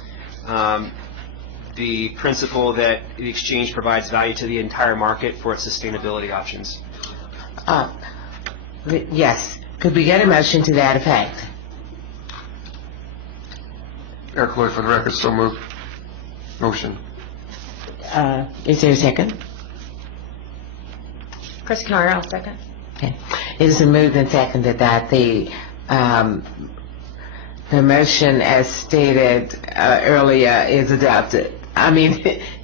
the principle that the exchange provides value to the entire market for its sustainability options. Yes. Could we get a motion to that effect? Eric Lloyd for the record, so moved. Motion. Is there a second? Chris Canoyer, I'll second. Okay. It is moved and seconded that the motion as stated earlier is adopted.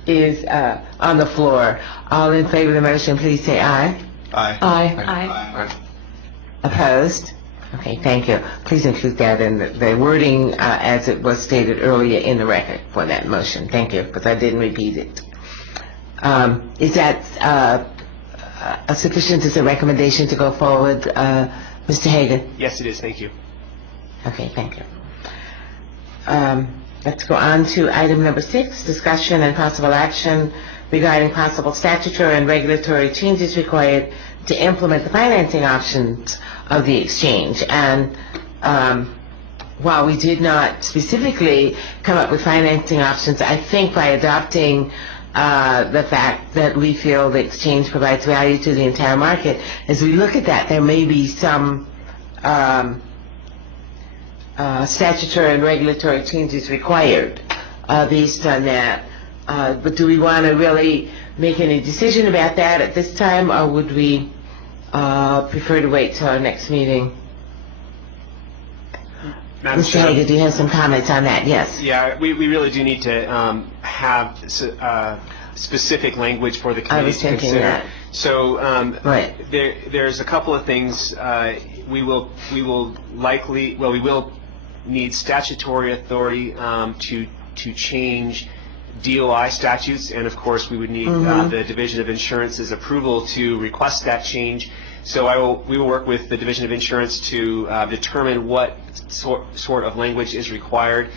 Is on the floor. All in favor of the motion, please say aye. Aye. Aye. Opposed? Okay, thank you. Please include that in the wording as it was stated earlier in the record for that motion. Thank you, because I didn't repeat it. Is that sufficient as a recommendation to go forward, Mr. Hagan? Yes, it is. Thank you. Okay, thank you. Let's go on to item number 6, discussion and possible action regarding possible statutory and regulatory changes required to implement the financing options of the exchange. And while we did not specifically come up with financing options, I think by adopting the fact that we feel the exchange provides value to the entire market, as we look at that, there may be some statutory and regulatory changes required based on that. But do we want to really make any decision about that at this time, or would we prefer to wait till our next meeting? Madam Mr. Chair. Hagan, do you have some comments on that? Yes. Yeah, we really do need to have specific language for the I committee was to thinking consider. that. So Right. there's a couple of things. We will need statutory authority to change DOI statutes, and of course we would need the Division of Insurance's approval to request that change. So we will work with the Division of Insurance to determine what sort of language is required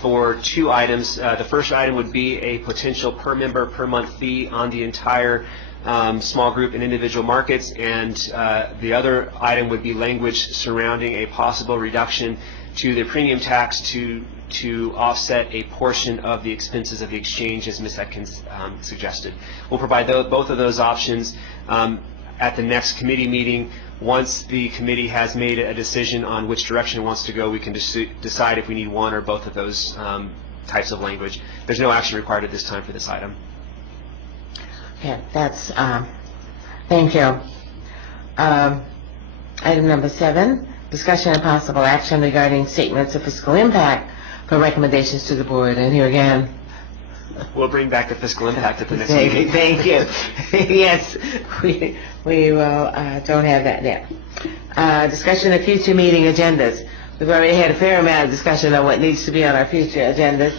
for 2 items. The first item would be a potential per member per month fee on the entire small group and individual markets, and the other item would be language surrounding a possible reduction to the premium tax to offset a portion of the expenses of the exchange, as Ms. Atkins suggested. We'll provide both of those options at the next committee meeting. Once the committee has made a decision on which direction it wants to go, we can decide if we need one or both of those types of language. There's no action required at this time for this item. Okay, that's, thank you. Item number 7, discussion and possible action regarding statements of fiscal impact for recommendations to the board. And here again, We'll bring back the fiscal impact at the next Thank meeting. thank you. Yes, we will, don't have that now. Discussion of future meeting agendas. We've already had a fair amount of discussion on what needs to be on our future agendas.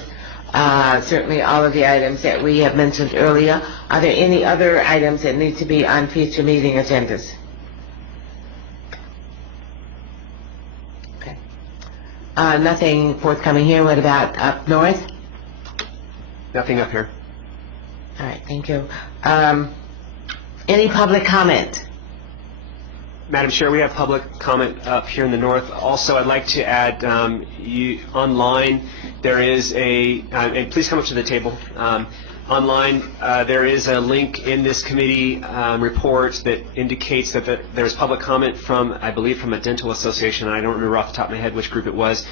Certainly all of the items that we have mentioned earlier. Are there any other items that need to be on future meeting agendas? Okay. Nothing forthcoming here. What about up north? Nothing up here. All right, thank you. Any public comment? Madam Chair, we have public comment up here in the north. Also, I'd like to add, online, there is and please come up to the table. Online, there is a link in this committee report that indicates that there's public comment from, I believe, from a dental association. I don't remember off the top of my head which group it was.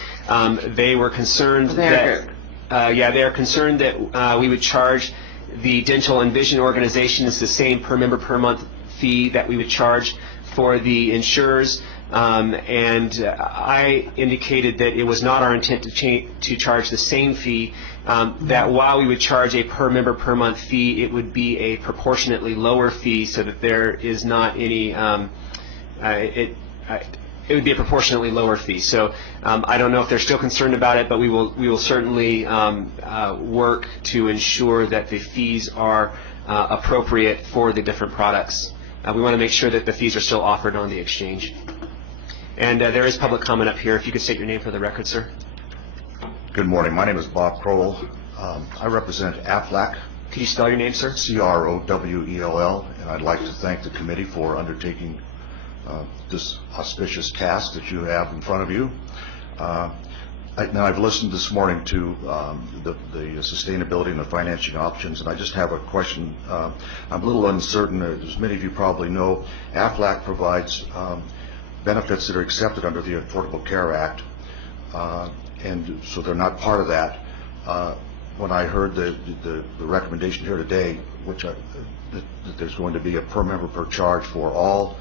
They were concerned that... they are concerned that we would charge the dental and vision organizations the same per member per month fee that we would charge for the insurers, and I indicated that it was not our intent to charge the same fee, that while we would charge a per member per month fee, it would be a proportionately lower fee so that there is not any, it would be a proportionately lower fee. So I don't know if they're still concerned about it, but we will certainly work to ensure that the fees are appropriate for the different products. We want to make sure that the fees are still offered on the exchange. And there is public comment up here. If you could state your name for the record, sir. Good morning. My name is Bob Crowell. I represent AFLAC. Could you spell your name, sir? CROWELL, and I'd like to thank the committee for undertaking this auspicious task that you have in front of you. Now, I've listened this morning to the sustainability and the financing options, and I just have a question. I'm a little uncertain. As many of you probably know, AFLAC provides benefits that are accepted under the Affordable Care Act, and so they're not part of that. When I heard the recommendation here today, that there's going to be a per member per charge for all,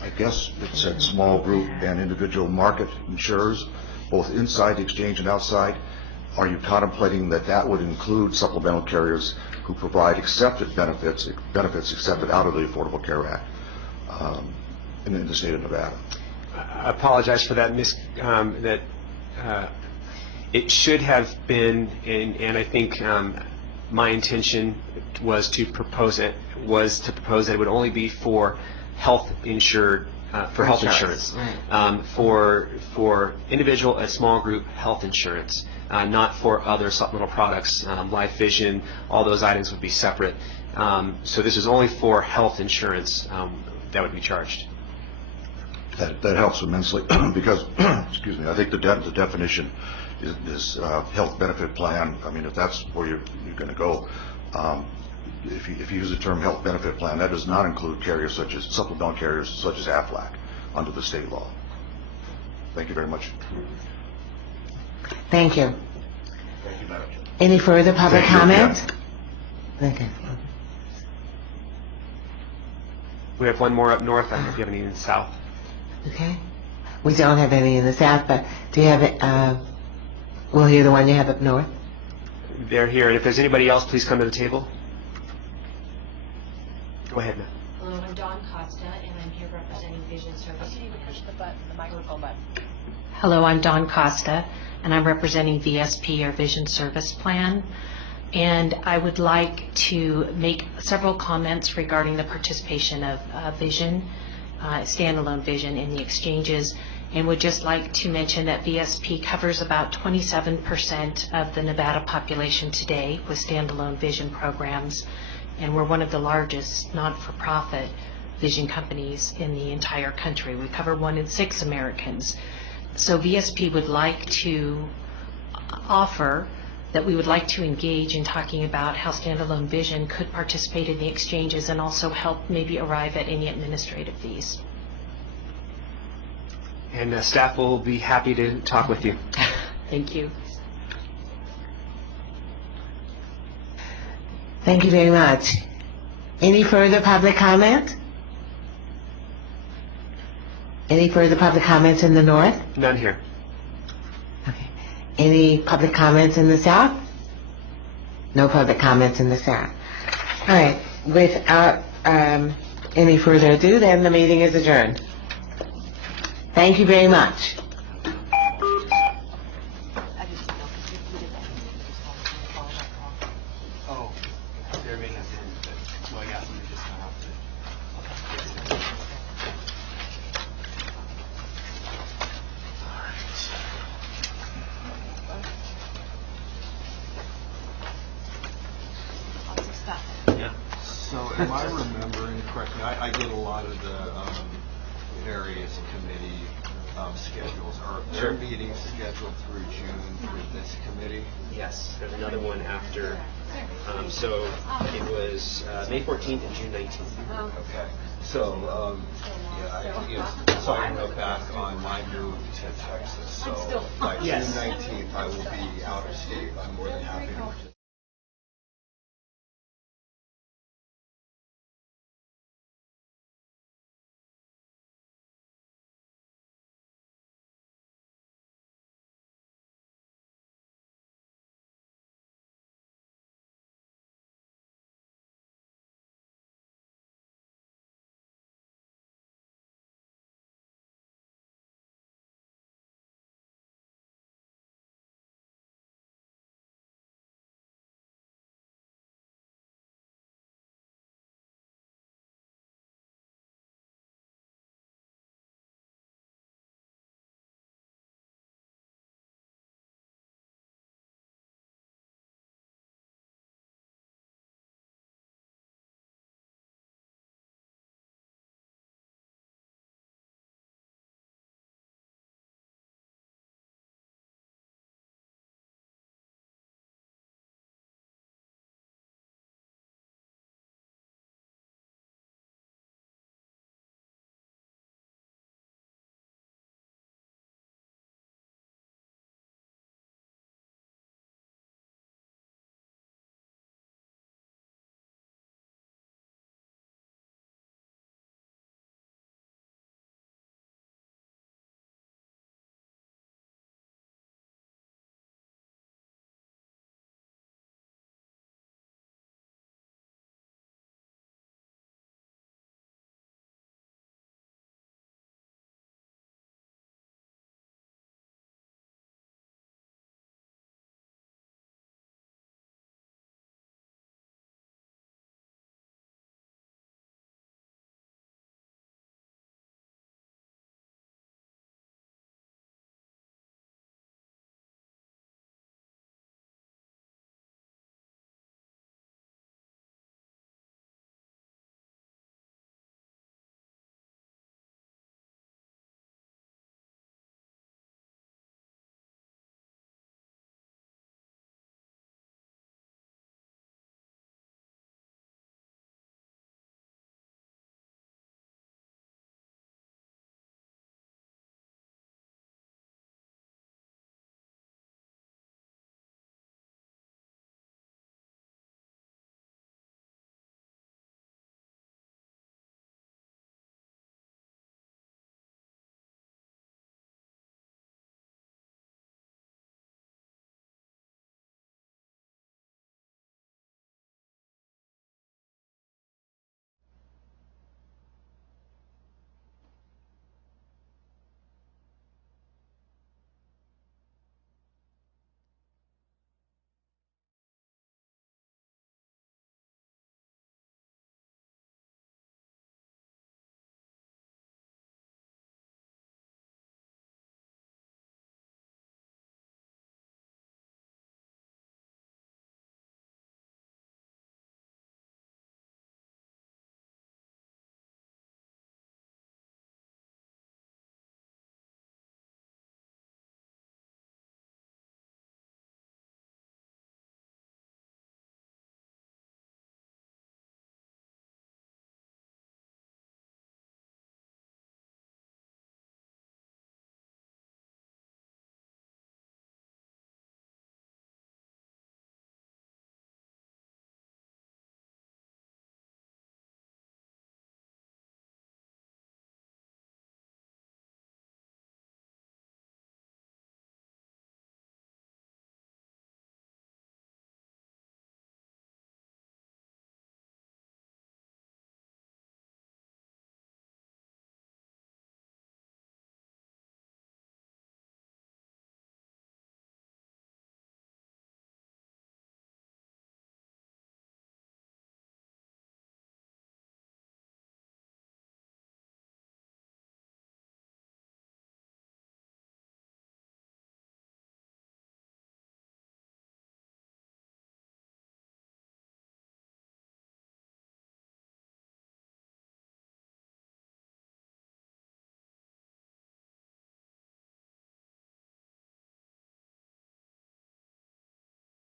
I guess it said small group and individual market insurers, both inside the exchange and outside. Are you contemplating that would include supplemental carriers who provide accepted benefits accepted out of the Affordable Care Act in the state of Nevada? I apologize for that. It should have been, and I think my intention was to propose that it would only be for health insured, for health insurance, for individual and small group health insurance, not for other supplemental products. Life, vision, all those items would be separate. So this is only for health insurance that would be charged. That helps immensely because, excuse me, I think the definition is health benefit plan. I mean, if that's where you're going to go, if you use the term health benefit plan, that does not include carriers such as supplemental carriers such as AFLAC under the state law. Thank you very much. Thank you. Thank you, Madam Chair. Any further public comment? Okay. We have one more up north. I don't know if you have any in the south. Okay. We don't have any in the south, but do you have it? We'll hear the one you have up north. They're here, and if there's anybody else, please come to the table. Go ahead, ma'am. Hello, I'm Dawn Costa, and I'm here representing Vision Service. Can you push the button, the microphone button? Hello, I'm Dawn Costa, and I'm representing VSP, or Vision Service Plan. And I would like to make several comments regarding the participation of Vision, standalone Vision in the exchanges, and would just like to mention that VSP covers about 27% of the Nevada population today with standalone vision programs, and we're one of the largest not-for-profit vision companies in the entire country. We cover 1 in 6 Americans. So VSP would like to offer that we would like to engage in talking about how standalone vision could participate in the exchanges and also help maybe arrive at any administrative fees. And staff will be happy to talk with you. Thank you. Thank you very much. Any further public comment? Any further public comments in the north? None here. Okay. Any public comments in the south? No public comments in the chat. All right, without any further ado, then the meeting is adjourned. Thank you very much. Oh, there may have been, but, well, yeah, we just went off Yeah. So am I remembering correctly, I did a lot of the various committee schedules. Are there meetings scheduled through June for this committee? Yes, there's another one after, so it was May 14th and June 19th. Okay. So, so I wrote back on my move to Texas. So by June 19th, I will be out of state. I'm more than happy to